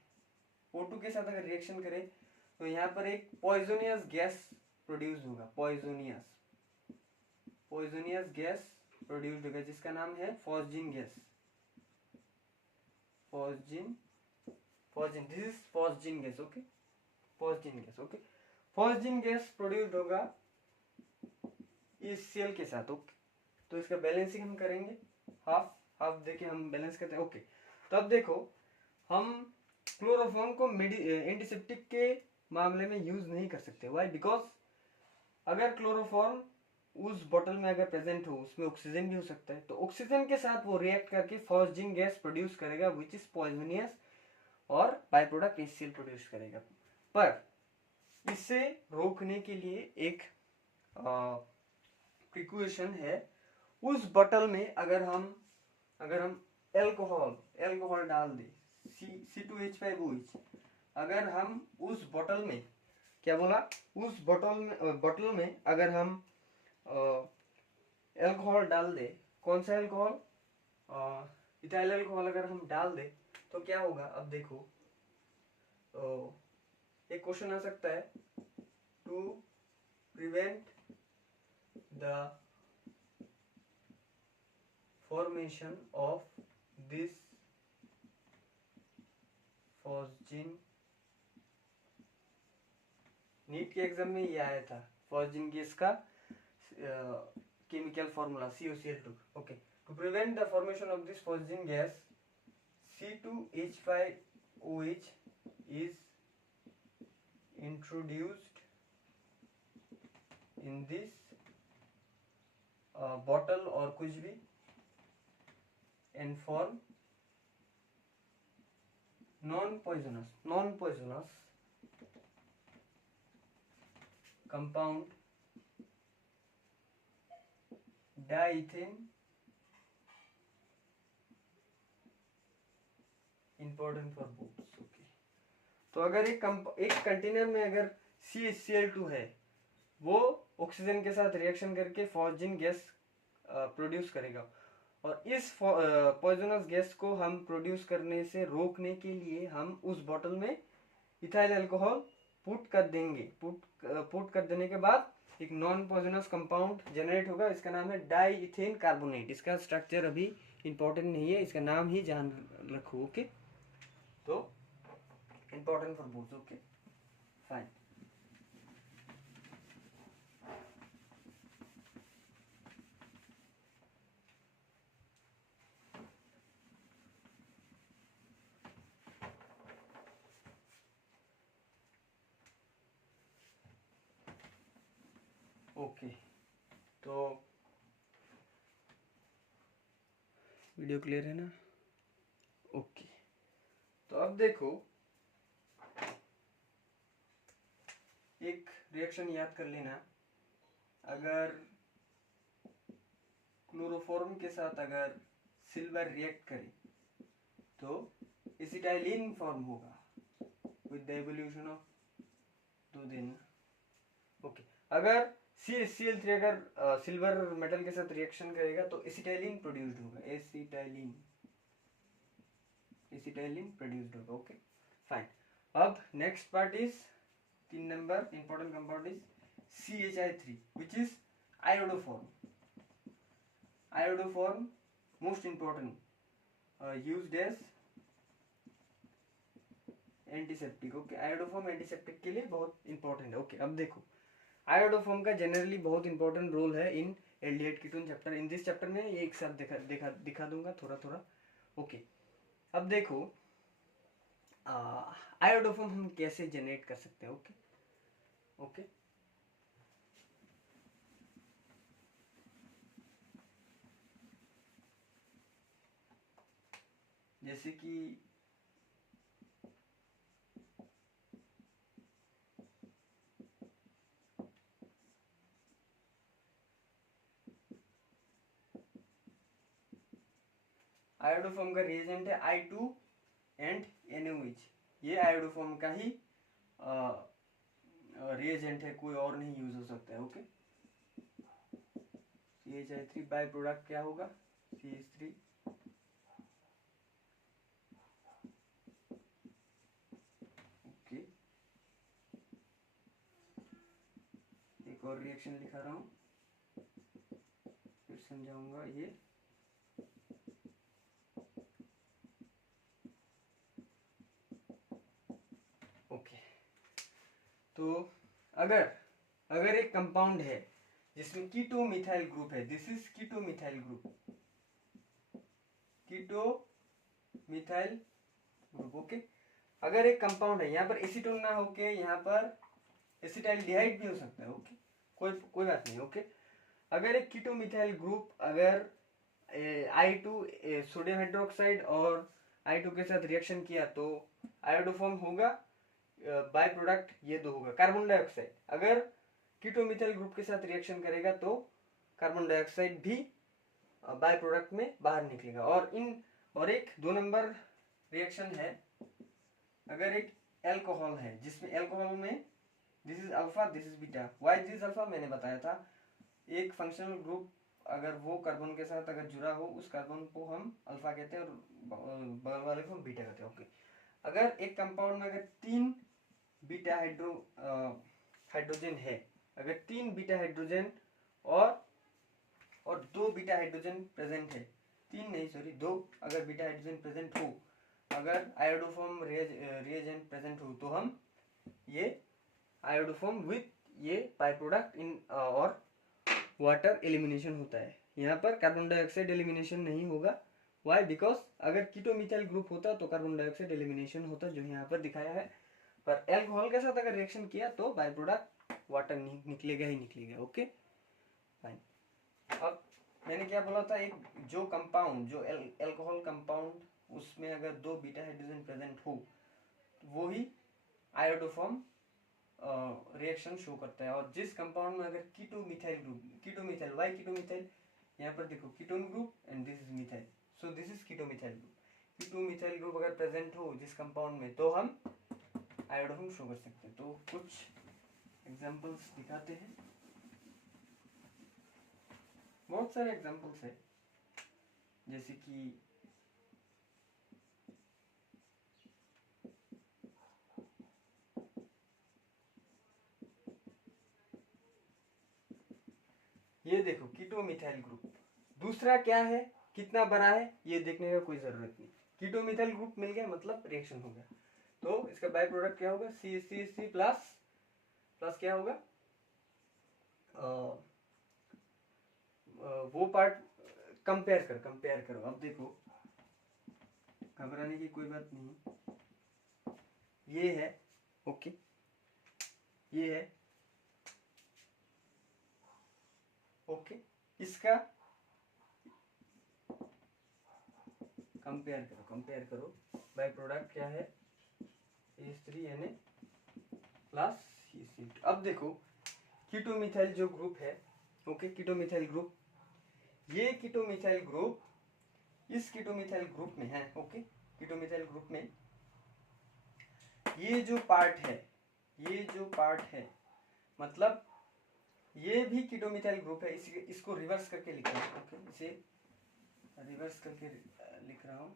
O2 के साथ अगर रिएक्शन करे, तो यहाँ पर एक पॉइजोनियस गैस प्रोड्यूस होगा, पॉइजोनियस गैस प्रोड्यूस होगा, जिसका नाम है phosgene gas. Phosgene, this is phosgene gas. Okay, phosgene gas. Okay, phosgene gas produced होगा इस सेल के साथ। ओके, तो इसका बैलेंसिंग हम करेंगे, हाफ हाफ देके हम बैलेंस करते हैं। ओके, तो अब देखो हम क्लोरोफॉर्म को एंटीसेप्टिक के मामले में यूज नहीं कर सकते। व्हाई, बिकॉज अगर क्लोरोफॉर्म उस बोतल में अगर प्रेजेंट हो, उसमें ऑक्सीजन भी हो सकता है, तो ऑक्सीजन के साथ वो रिएक्ट करके फॉस्जिन गैस प्रोड्यूस करेगा विच इज पॉइजनियस, और बाय प्रोडक्ट HCl प्रोड्यूस करेगा। पर इसे रोकने के लिए एक प्रिकॉशन है, उस बोतल में अगर हम एल्कोहल डाल दे, C2H5OH, अगर हम उस बोतल में, क्या बोला, उस बोतल में अगर हम एल्कोहल डाल दे, कौन सा एल्कोहल, इथाइल एल्कोहल अगर हम डाल दे, तो क्या होगा। अब देखो एक क्वेश्चन आ सकता है, to prevent the formation of this NEET के एग्जाम में ये आया था, फॉस्जिन गैस का chemical formula CuCl2। Okay, to prevent the formation of this phosgene gas C2H5OH is introduced in this bottle और कुछ भी and form non-poisonous compound diethane important for boats। Okay, तो अगर एक कंटेनर में अगर CaCl2 है, वो ऑक्सीजन के साथ रिएक्शन करके फॉस्जिन गैस प्रोड्यूस करेगा, और इस पॉइजनस गैस को हम प्रोड्यूस करने से रोकने के लिए हम उस बॉटल में इथाइल अल्कोहल पुट कर देंगे। पुट कर देने के बाद एक नॉन पॉइजनस कंपाउंड जनरेट होगा, इसका नाम है डाईइथेन कार्बोनेट। इसका स्ट्रक्चर अभी इंपॉर्टेंट नहीं है, इसका नाम ही जान रखो। ओके, तो important for both. Okay fine. Okay, तो वीडियो क्लियर है ना? ओके, तो अब देखो, एक रिएक्शन याद कर लेना। अगर क्लोरोफॉर्म के साथ अगर सिल्वर रिएक्ट करे तो एसिटाइलिन फॉर्म होगा विद द एवोल्यूशन ऑफ 2 दिन। ओके, अगर CaCl3 अगर सिल्वर मेटल के साथ रिएक्शन करेगा तो एसिटाइलिन प्रोड्यूस्ड होगा, एसिटाइलिन प्रोड्यूस्ड होगा। Okay fine. अब next part is 3 number important compound is CHI3 which is iodoform most important used as antiseptic. Okay, iodoform antiseptic के लिए बहुत इंपॉर्टेंट है। ओके, अब देखो, आयोडोफॉर्म का जनरली बहुत इंपॉर्टेंट रोल है in aldehyde ketone chapter. In this chapter में ये एक साथ दिखा दूंगा थोड़ा थोड़ा। ओके, अब देखो आयोडोफॉर्म हम कैसे जनरेट कर सकते हैं। ओके ओके, जैसे कि आयोडोफॉर्म का रिएजेंट है I2 एंड NaOH। ये आयोडोफॉर्म का ही रिएजेंट है, कोई और नहीं यूज हो सकता है। ओके, CHI3 बाय प्रोडक्ट क्या होगा? CH3 ओके, एक और रिएक्शन लिखा रहा हूं, फिर समझाऊंगा ये। ओके, तो अगर एक कंपाउंड है जिसमें कीटो मिथाइल ग्रुप है, this is keto methyl group. Okay, अगर एक कंपाउंड है, यहाँ पर एसीटोन ना होके यहाँ पर एसिटाइलडिहाइड भी हो सकता है। ओके, कोई बात नहीं। ओके, अगर एक कीटो मिथाइल ग्रुप अगर I2 सोडियम हाइड्रोक्साइड और I2 के साथ रिएक्शन किया तो आयोडोफॉर्म होगा, बाय प्रोडक्ट ये दो होगा कार्बन डाइऑक्साइड। अगर कीटोमिथाइल ग्रुप के साथ रिएक्शन करेगा तो कार्बन डाइऑक्साइड भी बाय प्रोडक्ट में बाहर निकलेगा। और एक 2 नंबर रिएक्शन है, अगर एक एल्कोहल है जिसमें एल्कोहल में this is alpha this is beta. Why this alpha मैंने बताया था, एक फंक्शनल ग्रुप अगर वो कार्बन के साथ अगर जुड़ा हो, उस कार्बन को हम अल्फा कहते हैं और बगल वाले को हम बीटा कहते हैं। ओके, अगर एक कंपाउंड में अगर 3 बीटा हाइड्रोजन है, अगर 3 बीटा हाइड्रोजन और 2 बीटा हाइड्रोजन प्रेजेंट है, 3 नहीं सॉरी 2 अगर बीटा हाइड्रोजन प्रेजेंट हो, अगर आयोडोफॉर्म रिएजेंट प्रेजेंट हो, तो हम ये आयोडोफॉर्म विथ ये बाय प्रोडक्ट इन और वाटर एलिमिनेशन होता है। यहाँ पर कार्बन डाइऑक्साइड एलिमिनेशन नहीं होगा। वाई? बिकॉज अगर कीटोमिथाइल ग्रुप होता तो कार्बन डाइऑक्साइड एलिमिनेशन होता, जो यहाँ पर दिखाया है। पर एल्कोहल के साथ अगर रिएक्शन किया तो बाय प्रोडक्ट वाटर निकलेगा ही निकलेगा। Okay fine. अब मैंने क्या बोला था, एक जो कंपाउंड, जो एल्कोहल कंपाउंड, उसमें अगर 2 बीटा हाइड्रोजन प्रेजेंट हो तो वो ही आयोडोफॉर्म रिएक्शन शो करता है। और जिस कंपाउंड में अगर कीटोमिथाइल ग्रुप, कीटोमिथाइल, वाई कीटोमिथाइल, यहाँ पर देखो ketone group and this is methyl, so this is ketomethyl group. Ketomethyl group अगर प्रेजेंट हो जिस कंपाउंड में, तो हम आयोडोफॉर्म शो कर सकते हैं। तो कुछ एग्जांपल्स दिखाते हैं, बहुत सारे एग्जांपल्स है, जैसे कि ये देखो कीटोमिथाइल ग्रुप, दूसरा क्या है, कितना बड़ा है, ये देखने का कोई जरूरत नहीं। कीटोमिथाइल ग्रुप मिल गया मतलब रिएक्शन हो गया। तो इसका बाय प्रोडक्ट क्या होगा, CH3 प्लस प्लस क्या होगा, वो पार्ट कंपेयर करो। अब देखो घबराने की कोई बात नहीं, ये है ओके, ये है ओके, इसका कंपेयर करो। बाय प्रोडक्ट क्या है, CH3Na प्लस CH2। अब देखो कीटोमिथाइल जो ग्रुप है, ओके, कीटोमिथाइल ग्रुप, ये कीटोमिथाइल ग्रुप इस कीटोमिथाइल ग्रुप में है। ओके, कीटोमिथाइल ग्रुप में ये जो पार्ट है, ये जो पार्ट है, मतलब ये भी कीटोमिथाइल ग्रुप है। इसको रिवर्स करके लिख रहा हूँ। ओके, इसे रिवर्स करके लिख रहा हूँ।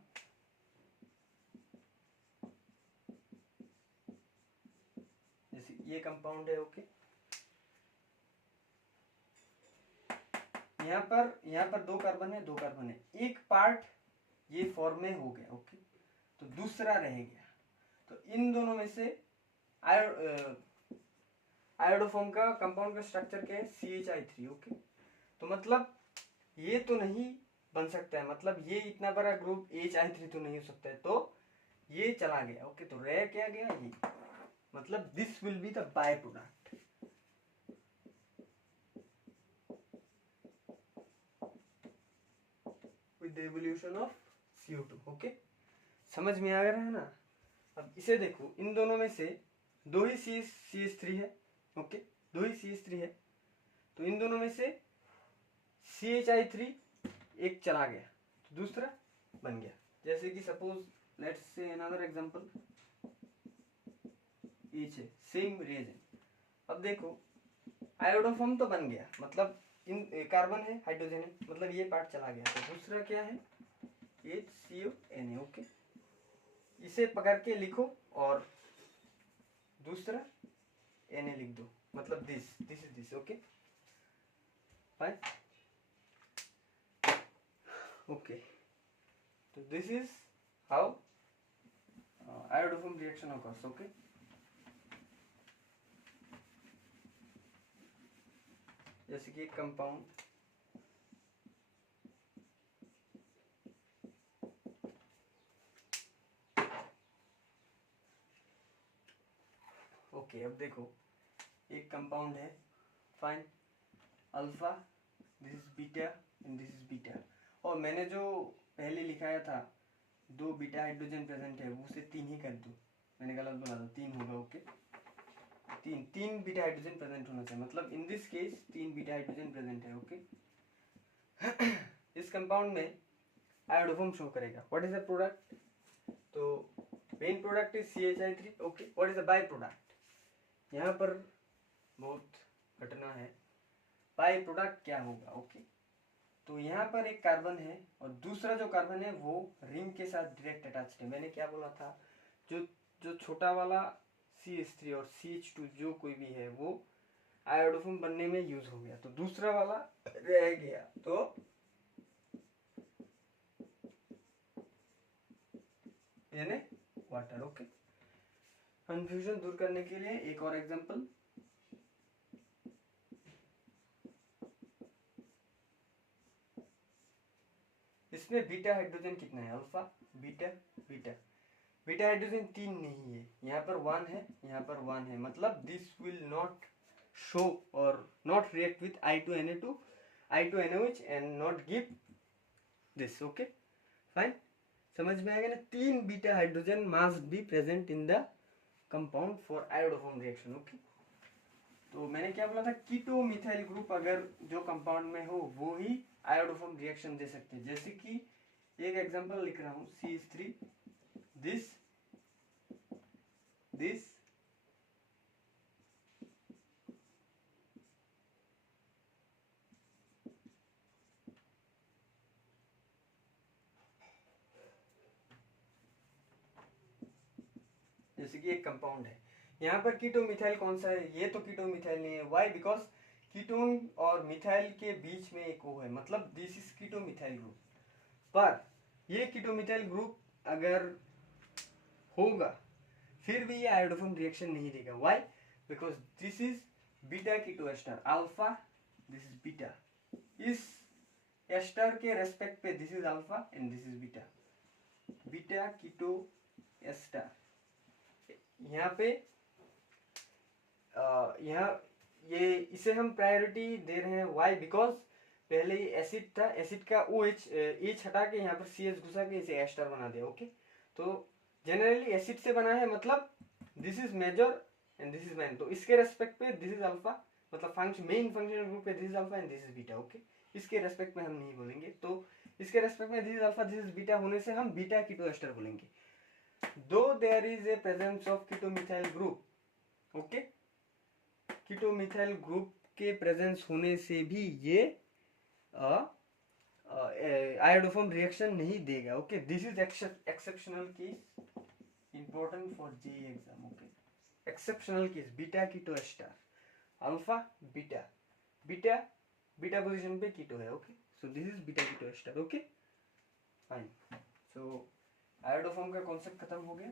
जैसे ये कंपाउंड है, ओके, यहाँ पर 2 कार्बन है, 2 कार्बन है, एक पार्ट ये फॉर्म में हो गया। ओके, तो दूसरा रह गया। तो इन दोनों में से आयोडोफॉर्म का कंपाउंड का स्ट्रक्चर क्या है, CHI3। ओके, तो मतलब ये तो नहीं बन सकता है, मतलब ये इतना बड़ा ग्रुप HI3 तो नहीं हो सकता है, तो ये चला गया। ओके, तो रह क्या गया, ये, मतलब this will be the by product with the evolution of CO2। Okay, समझ में आ रहा है ना। अब इसे देखो, इन दोनों में से 2 ही CH3 है। ओके, 2 ही CH3 है, तो इन दोनों में से CHI3 एक चला गया तो दूसरा बन गया। जैसे कि suppose let's say another example, H है, सेम रिएजेंट। अब देखो आयोडोफॉर्म तो बन गया, मतलब इन कार्बन है, हाइड्रोजन है, मतलब ये पार्ट चला गया। तो दूसरा क्या है, HCONA। ओके, इसे पकड़ के लिखो और दूसरा Na लिख दो, मतलब this is this. Okay fine. Okay, तो this is how iodoform reaction occurs। Okay, जैसे कि एक कंपाउंड, ओके, अब देखो एक कंपाउंड है, fine, alpha, this is beta and this is beta. और मैंने जो पहले लिखाया था 2 बीटा हाइड्रोजन प्रेजेंट है, उसे 3 ही कर दो, मैंने गलत बोला था, 3 होगा। ओके, 3 बीटा हाइड्रोजन प्रेजेंट होना चाहिए, मतलब इन this case 3 beta hydrogen present है। ओके, इस कंपाउंड में आयोडोफॉर्म शो करेगा। व्हाट इज द प्रोडक्ट, तो main product is CHI3। Okay, what is the by product, यहाँ पर बहुत घटना है, बाय प्रोडक्ट क्या होगा। ओके, तो यहाँ पर एक कार्बन है और दूसरा जो कार्बन है वो रिंग के साथ डायरेक्ट अटैच्ड है। मैंने क्या बोला था, जो जो छोटा वाला CH3 और CH2 जो कोई भी है वो आयोडोफॉर्म बनने में यूज हो गया, तो दूसरा वाला रह गया, तो यानी वाटर। ओके, कंफ्यूजन दूर करने के लिए एक और एग्जांपल, इसमें बीटा हाइड्रोजन कितना है, alpha beta beta. Beta hydrogen 3 नहीं है, यहाँ पर 1 है, यहाँ पर 1 है, मतलब दिस विल नॉट शो और not react with I2Na2 I2NOH and not give this. Okay fine, समझ में आ गया ना। 3 beta hydrogen must be present in the compound for iodoform reaction. Okay, तो मैंने क्या बोला था, कीटो मिथाइल ग्रुप अगर जो कंपाउंड में हो वो ही आयोडोफॉर्म रिएक्शन दे सकते हैं। जैसे कि एक एग्जांपल लिख रहा हूँ, CH3 दिस दिस जैसे कि एक कंपाउंड है, यहाँ पर कीटो मिथाइल कौन सा है, ये तो कीटो मिथाइल नहीं है। वाई, बिकॉज कीटोन और मिथाइल के बीच में एक ओ है, मतलब this is keto methyl group. पर ये कीटो मिथाइल ग्रुप अगर होगा फिर भी ये आयोडोफॉर्म रिएक्शन नहीं देगा। Why, because this is beta keto ester alpha, this is beta, इस एस्टर के रेस्पेक्ट पे this is alpha and this is beta, beta keto ester. यहाँ पे यहाँ ये इसे हम प्रायोरिटी दे रहे हैं। वाई, बिकॉज पहले ये एसिड था, एसिड का OH एच हटा के यहाँ पर CH घुसा के इसे एस्टर बना दिया। ओके, तो जनरली एसिड से बना है, मतलब this is major and this is minor, तो इसके रेस्पेक्ट पे दिस इज अल्फा, मतलब फंक्शन मेन फंक्शनल ग्रुप पे this is alpha and this is beta. Okay, इसके रेस्पेक्ट में हम नहीं बोलेंगे, तो इसके रेस्पेक्ट में this is alpha this is beta होने से हम बीटा कीटो एस्टर बोलेंगे। Though there is a presence of keto methyl group, okay, keto methyl group के प्रेजेंस होने से भी ये आयोडोफॉर्म रिएक्शन नहीं देगा। ओके, this is exceptional case, important for JEE exam. Okay, exceptional case, beta keto ester, alpha beta, beta beta position पे कीटो है। Okay, so this is beta keto ester. Okay fine, so iodoform का कॉन्सेप्ट खत्म हो गया।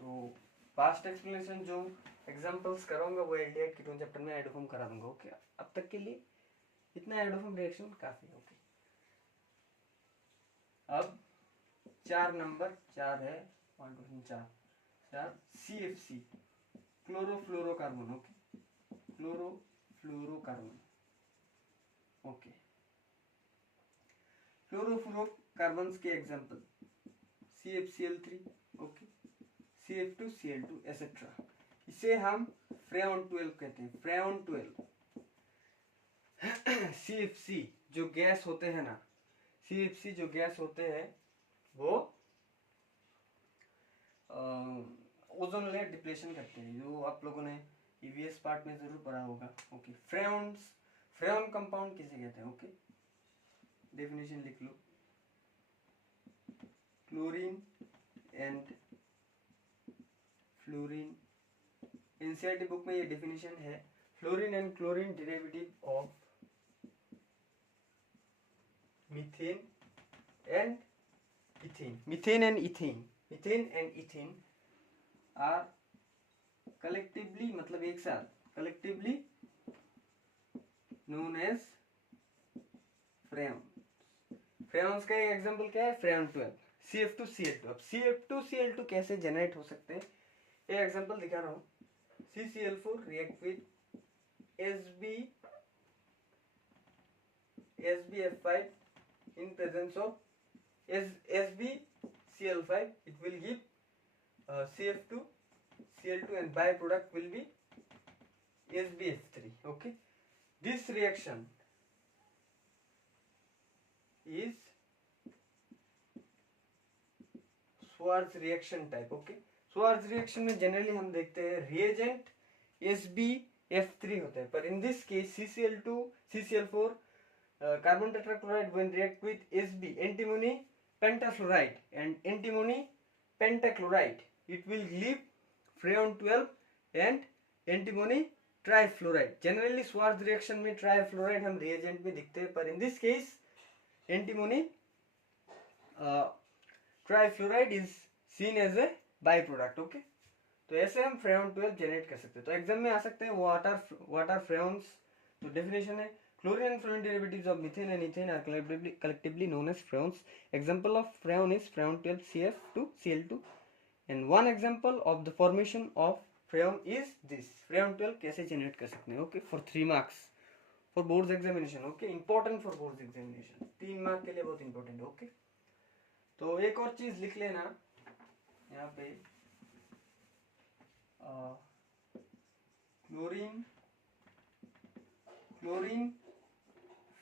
तो पास्ट एक्सप्लेनेशन जो एग्जांपल्स कराऊंगा वो एल्डिहाइड कीटोन चैप्टर में आयोडोफॉर्म करा दूंगा। ओके, अब तक के लिए इतना आयोडोफॉर्म रिएक्शन काफी है। ओके, अब 4 नंबर 4 है, 1 2 3 4 4 CFC chlorofluorocarbon. Okay, chlorofluorocarbon. Okay, fluorofluorocarbon के example CFCl3, okay, CF2Cl2 etcetera. इसे हम फ्रेऑन 12 कहते हैं, फ्रेऑन 12। CFC जो गैस होते हैं ना, CFC जो गैस होते हैं वो ओजोन लेयर डिप्लेशन करते हैं, जो आप लोगों ने EVS पार्ट में जरूर पढ़ा होगा। ओके, फ्रेऑन्स, फ्रेऑन कंपाउंड किसे कहते हैं? ओके, डेफिनेशन लिख लो, chlorine and fluorine. NCERT book में ये डेफिनेशन है, fluorine and chlorine derivative of methane and ethane, methane and ethane, methane and ethane are collectively, मतलब एक साथ, collectively known as freon. Freons का एक एग्जांपल क्या है? फ्रेऑन 12, CF2Cl2। अब CF2Cl2 कैसे जनरेट हो सकते हैं, एक एग्जांपल दिखा रहा हूँ। CCl4 react with SbF5 in presence of SbCl5, it will give CF2Cl2 and byproduct will be SbF3. Okay, this reaction is Schwarz reaction type. Okay, Schwarz reaction में जनरली हम देखते हैं रिएजेंट SbF3 होता है, पर in this case CCl2 CCl4 carbon tetrachloride when react with Sb antimony pentafluoride and antimony pentachloride, it will leave freon 12 and antimony trifluoride. Generally Schwarz reaction में ट्राइफ्लोराइड हम रिएजेंट में दिखते हैं, पर in this case antimony trifluoride is seen as a byproduct. Okay, तो ऐसे हम फ्रेऑन 12 जनरेट कर सकते हैं। तो एग्जाम में आ सकते हैं व्हाट आर फ्रेऑन्स। तो डेफिनेशन है chlorine and freon derivatives of methane and ethane are collectively known as freons. Example of freon is freon 12 CF2Cl2 and one example of the formation of freon is this. freon 12 कैसे जनरेट कर सकते हैं? Okay, for 3 marks for boards examination. Okay, important for boards examination, 3 mark के लिए बहुत इंपॉर्टेंट है। ओके, तो एक और चीज लिख लेना यहाँ पे, chlorine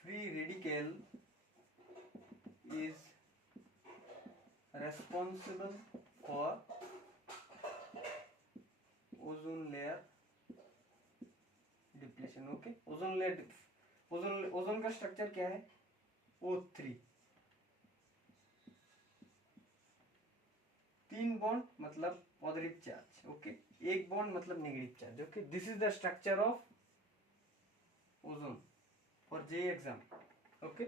free radical is responsible for ozone layer depletion. Okay, ozone का स्ट्रक्चर क्या है? O3, 3 बॉन्ड मतलब पॉजिटिव चार्ज। ओके, 1 बॉन्ड मतलब negative charge. Okay, this is the structure of ozone for JEE exam. Okay,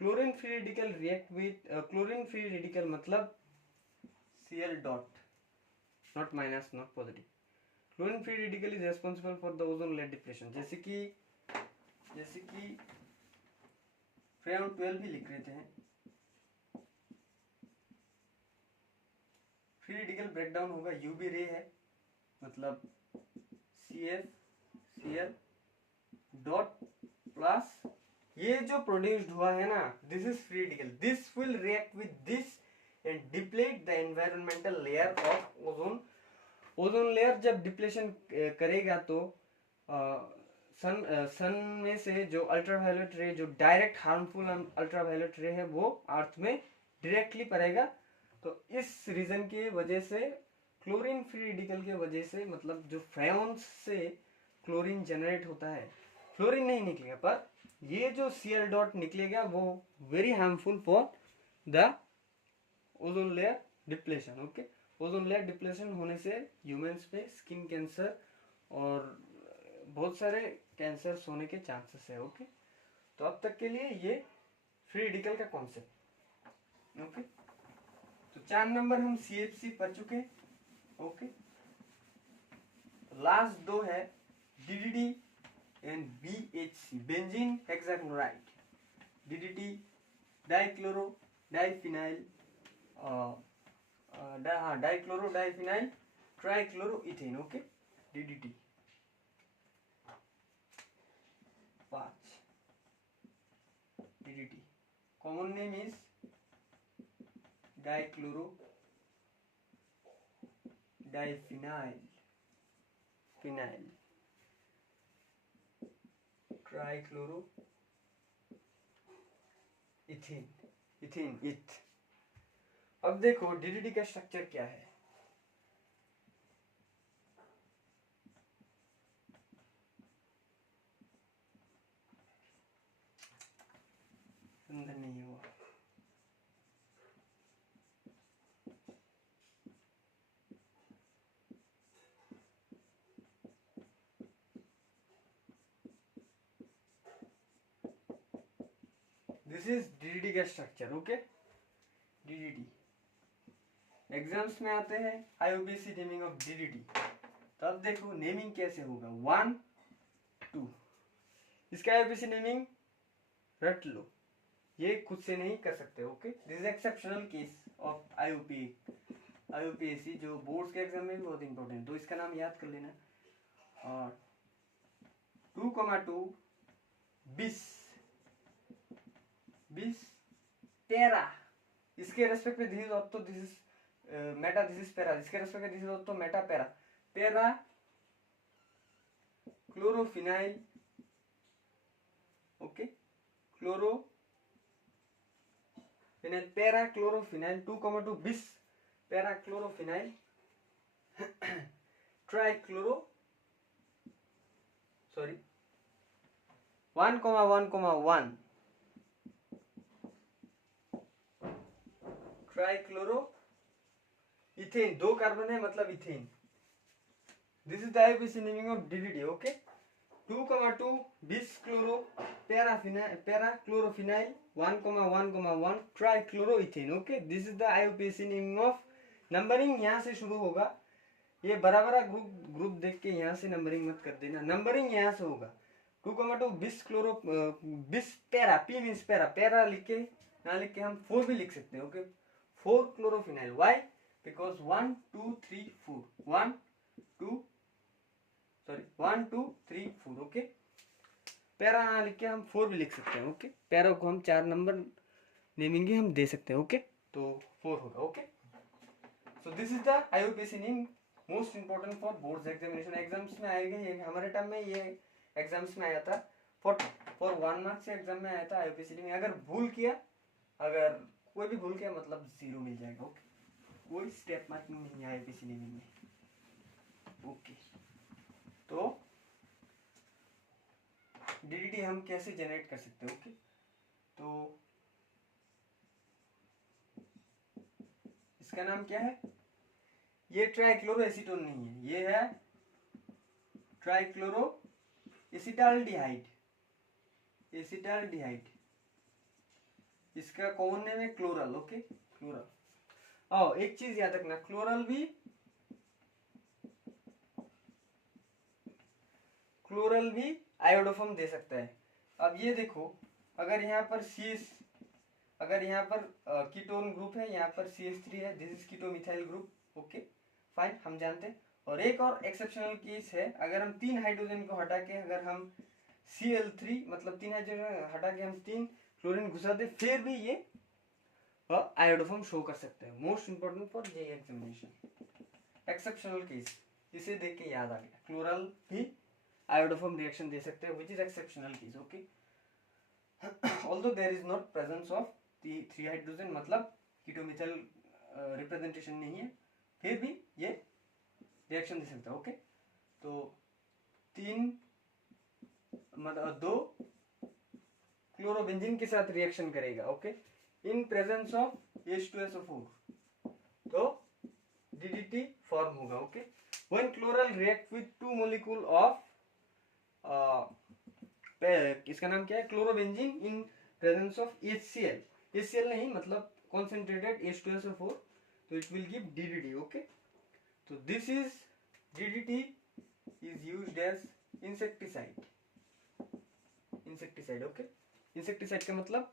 chlorine free radical react with chlorine free radical मतलब Cl dot, not minus, not positive. Chlorine free radical is responsible for the ozone layer depletion. जैसे कि फ्रेऑन 12 भी लिख लेते हैं। फ्री रेडिकल ब्रेकडाउन होगा, यूवी रे है मतलब CF डॉट प्लस ये जो प्रोड्यूस्ड हुआ है ना, this is free radical, this will react with this and deplete the environmental layer of ozone. Ozone layer जब डिप्लेशन करेगा तो सन में से जो अल्ट्रावायलेट रे, जो डायरेक्ट हार्मफुल अल्ट्रावायलेट रे है, वो अर्थ में डायरेक्टली पड़ेगा। तो इस रीजन की वजह से क्लोरीन फ्री रेडिकल के वजह से, मतलब जो फ्रेऑन्स से क्लोरीन जनरेट होता है, फ्लोरीन नहीं निकलेगा पर ये जो Cl डॉट निकलेगा वो very harmful for the ozone layer depletion. Okay, ozone layer depletion होने से ह्यूमंस पे स्किन कैंसर और बहुत सारे कैंसर्स होने के चांसेस है। ओके, तो अब तक के लिए ये फ्री रेडिकल का कॉन्सेप्ट। ओके, तो 4 नंबर हम CFC पढ़ चुके हैं। ओके, लास्ट 2 है DDT and BHC, benzene hexachloride. DDT dichloro diphenyl dichloro diphenyl trichloro ethane. Okay, DDT 5। DDT common name is dichloro diphenyl phenyl trichloro ethane इथ। अब देखो DDT का स्ट्रक्चर क्या है। अंदर नहीं हुआ। दिस इज DDT का स्ट्रक्चर। ओके, DDT एग्जाम्स में आते हैं IUPAC नेमिंग ऑफ DDT। तब देखो नेमिंग कैसे होगा, 1 2। इसका IUPAC नेमिंग रट लो, ये खुद से नहीं कर सकते। Okay, this is exceptional case of IUPAC जो बोर्ड्स के एग्जाम में भी बहुत इंपॉर्टेंट, तो इसका नाम याद कर लेना। और 2,2 20 पैरा, इसके रेस्पेक्ट में this is ortho, this is Meta, this is para, इसके रेस्पेक्ट में this is ortho Meta para. Para chlorophenyl. Okay, chlorophenyl para chlorophenyl 2,2 20 para chlorophenyl trichloro 1,1,1 trichloro ethane, 2 carbon है मतलब ethane. This is the IUPAC naming of DDT। Okay, 2,2 20 chloro para chlorophenyl 1,1,1 trichloro ethane. Okay, this is the IUPAC naming of numbering यहाँ से शुरू होगा, ये बराबर ग्रुप ग्रुप देख के यहाँ से नंबरिंग मत कर देना, नंबरिंग यहाँ से होगा। 2,2 बिस क्लोरो बिस para, P means para, para लिख के ना लिख के हम 4 भी लिख सकते हैं। Okay, 4 chlorophenyl, why because 1 2 3 4, 1 2 3 4। Okay, para ना लिख के हम 4 भी लिख सकते हैं। ओके, पैरा को हम 4 नंबर नेमिंग हम दे सकते हैं। ओके, तो 4 होगा। Okay, so this is the IUPAC name, most important for boards examination. Exams में आएगा ये, हमारे टाइम में ये एग्जाम्स में आया था, फॉर 1 मार्क्स से एग्जाम में आया था IUPAC में। अगर भूल किया, अगर कोई भी भूल किया मतलब 0 मिल जाएगा। ओके, कोई स्टेप मार्किंग नहीं है IUPAC में। ओके, तो DDT हम कैसे जनरेट कर सकते हैं। ओके, तो इसका नाम क्या है, ये ट्राइक्लोरो एसीटोन नहीं है, ये है ट्राइक्लोरो एसिटाल्डिहाइड, एसिटाल्डिहाइड। इसका कॉमन नेम है क्लोरल। Okay, chloral. आओ एक चीज याद रखना, क्लोरल भी आयोडोफॉर्म दे सकता है। अब ये देखो, अगर यहाँ पर CH, अगर यहाँ पर कीटोन ग्रुप है, यहाँ पर CH3 है, this is ketomethyl group. Okay fine, हम जानते हैं। और एक और एक्सेप्शनल केस है, अगर हम 3 हाइड्रोजन को हटा के, अगर हम Cl3 मतलब 3 हाइड्रोजन हटा के हम 3 क्लोरीन घुसा दे, फिर भी ये आयोडोफॉर्म शो कर सकते हैं। Most important for JEE examination, exceptional case, इसे देख के याद आ गया, क्लोरल भी आयोडोफॉर्म रिएक्शन दे सकते हैं, which is exceptional case. Okay, although there is not presence of 3 hydrogen, मतलब कीटोमिथाइल रिप्रेजेंटेशन नहीं है, फिर भी ये रिएक्शन दे सकता है। ओके, तो 3 मतलब 2 क्लोरोबेंजीन के साथ रिएक्शन करेगा। Okay, in presence of H2SO4, तो DDT फॉर्म होगा। Okay, when chloral react with 2 molecule of, इसका नाम क्या है, chlorobenzene, in presence of HCl, HCl नहीं मतलब concentrated H2SO4, तो it will give DDT। Okay, तो this is DDT is used as insecticide, insecticide. Okay, insecticide का मतलब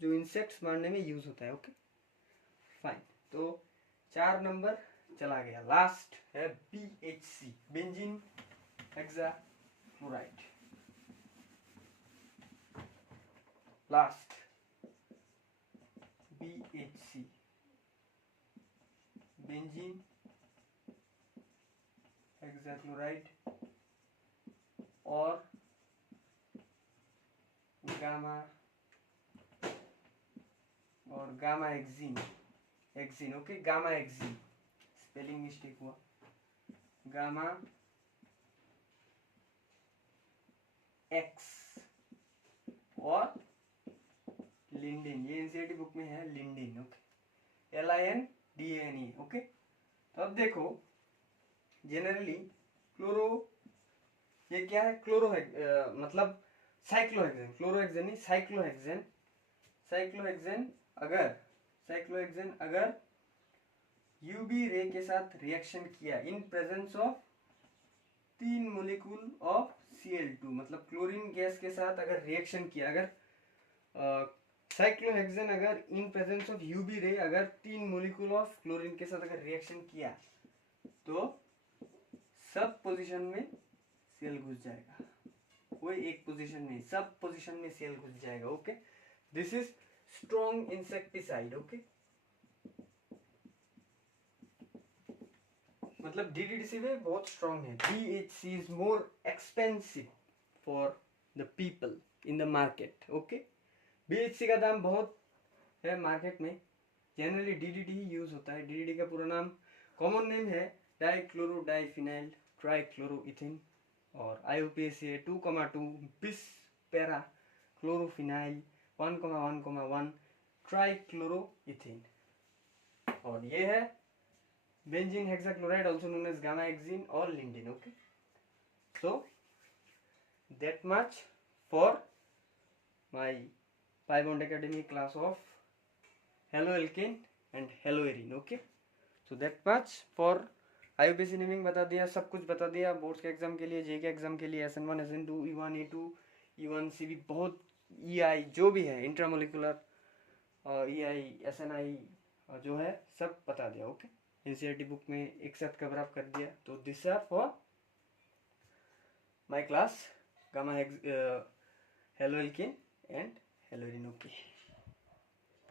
जो इंसेक्ट्स मारने में यूज होता है। ओके फाइन, तो 4 नंबर चला गया। लास्ट है BHC, benzene hexachloride. Last BHC, benzene hexachloride और gamma exin, exin. Okay, gamma exin, spelling mistake हुआ, गामा एक्स और लिंडिन, ये NCERT बुक में है लिंडिन। Okay, LINDANE। ओके, तो अब देखो, जनरली क्लोरो, ये क्या है, क्लोरो मतलब साइक्लोहेक्सेन, क्लोरोहेक्सेन नहीं, साइक्लोहेक्सेन। साइक्लोहेक्सेन अगर यूवी रे के साथ रिएक्शन किया इन presence of 3 molecule of Cl2, मतलब क्लोरीन गैस के साथ अगर रिएक्शन किया, अगर साइक्लोहेक्सेन अगर इन प्रेजेंस ऑफ यूवी रे अगर 3 मोलिक्यूल ऑफ क्लोरीन के साथ अगर रिएक्शन किया, तो सब पोजीशन में सेल घुस जाएगा, कोई एक पोजीशन नहीं, सब पोजीशन में सेल घुस जाएगा। Okay, this is strong insecticide. Okay, मतलब DDT से भी बहुत स्ट्रॉन्ग है। BHC is more expensive for the people in the market. Okay, BHC का दाम बहुत है मार्केट में, जनरली DDT ही यूज होता है। DDT का पूरा नाम, कॉमन नेम है डाइक्लोरो डाइफिनाइल ट्राइक्लोरोइथिन, और IUPAC 2,2 बिस पैरा क्लोरोफिनाइल 1,1,1 ट्राइक्लोरोइथिन, और ये है benzene hexachloride also known as gamma exin और lindane. Okay, so that much for my pi bond academy class of haloalkane and haloarine. Okay, so that much for IUPAC naming बता दिया, सब कुछ बता दिया बोर्ड्स के एग्जाम के लिए, JEE के एग्जाम के लिए, SN1 SN2 E1 E2 E1 CV बहुत EI जो भी है इंट्रामोलिकुलर EI SNI जो है सब बता दिया। ओके, NCERT बुक में एक साथ कवर अप कर दिया। तो this are for my class gamma haloalkane and haloarene. Okay.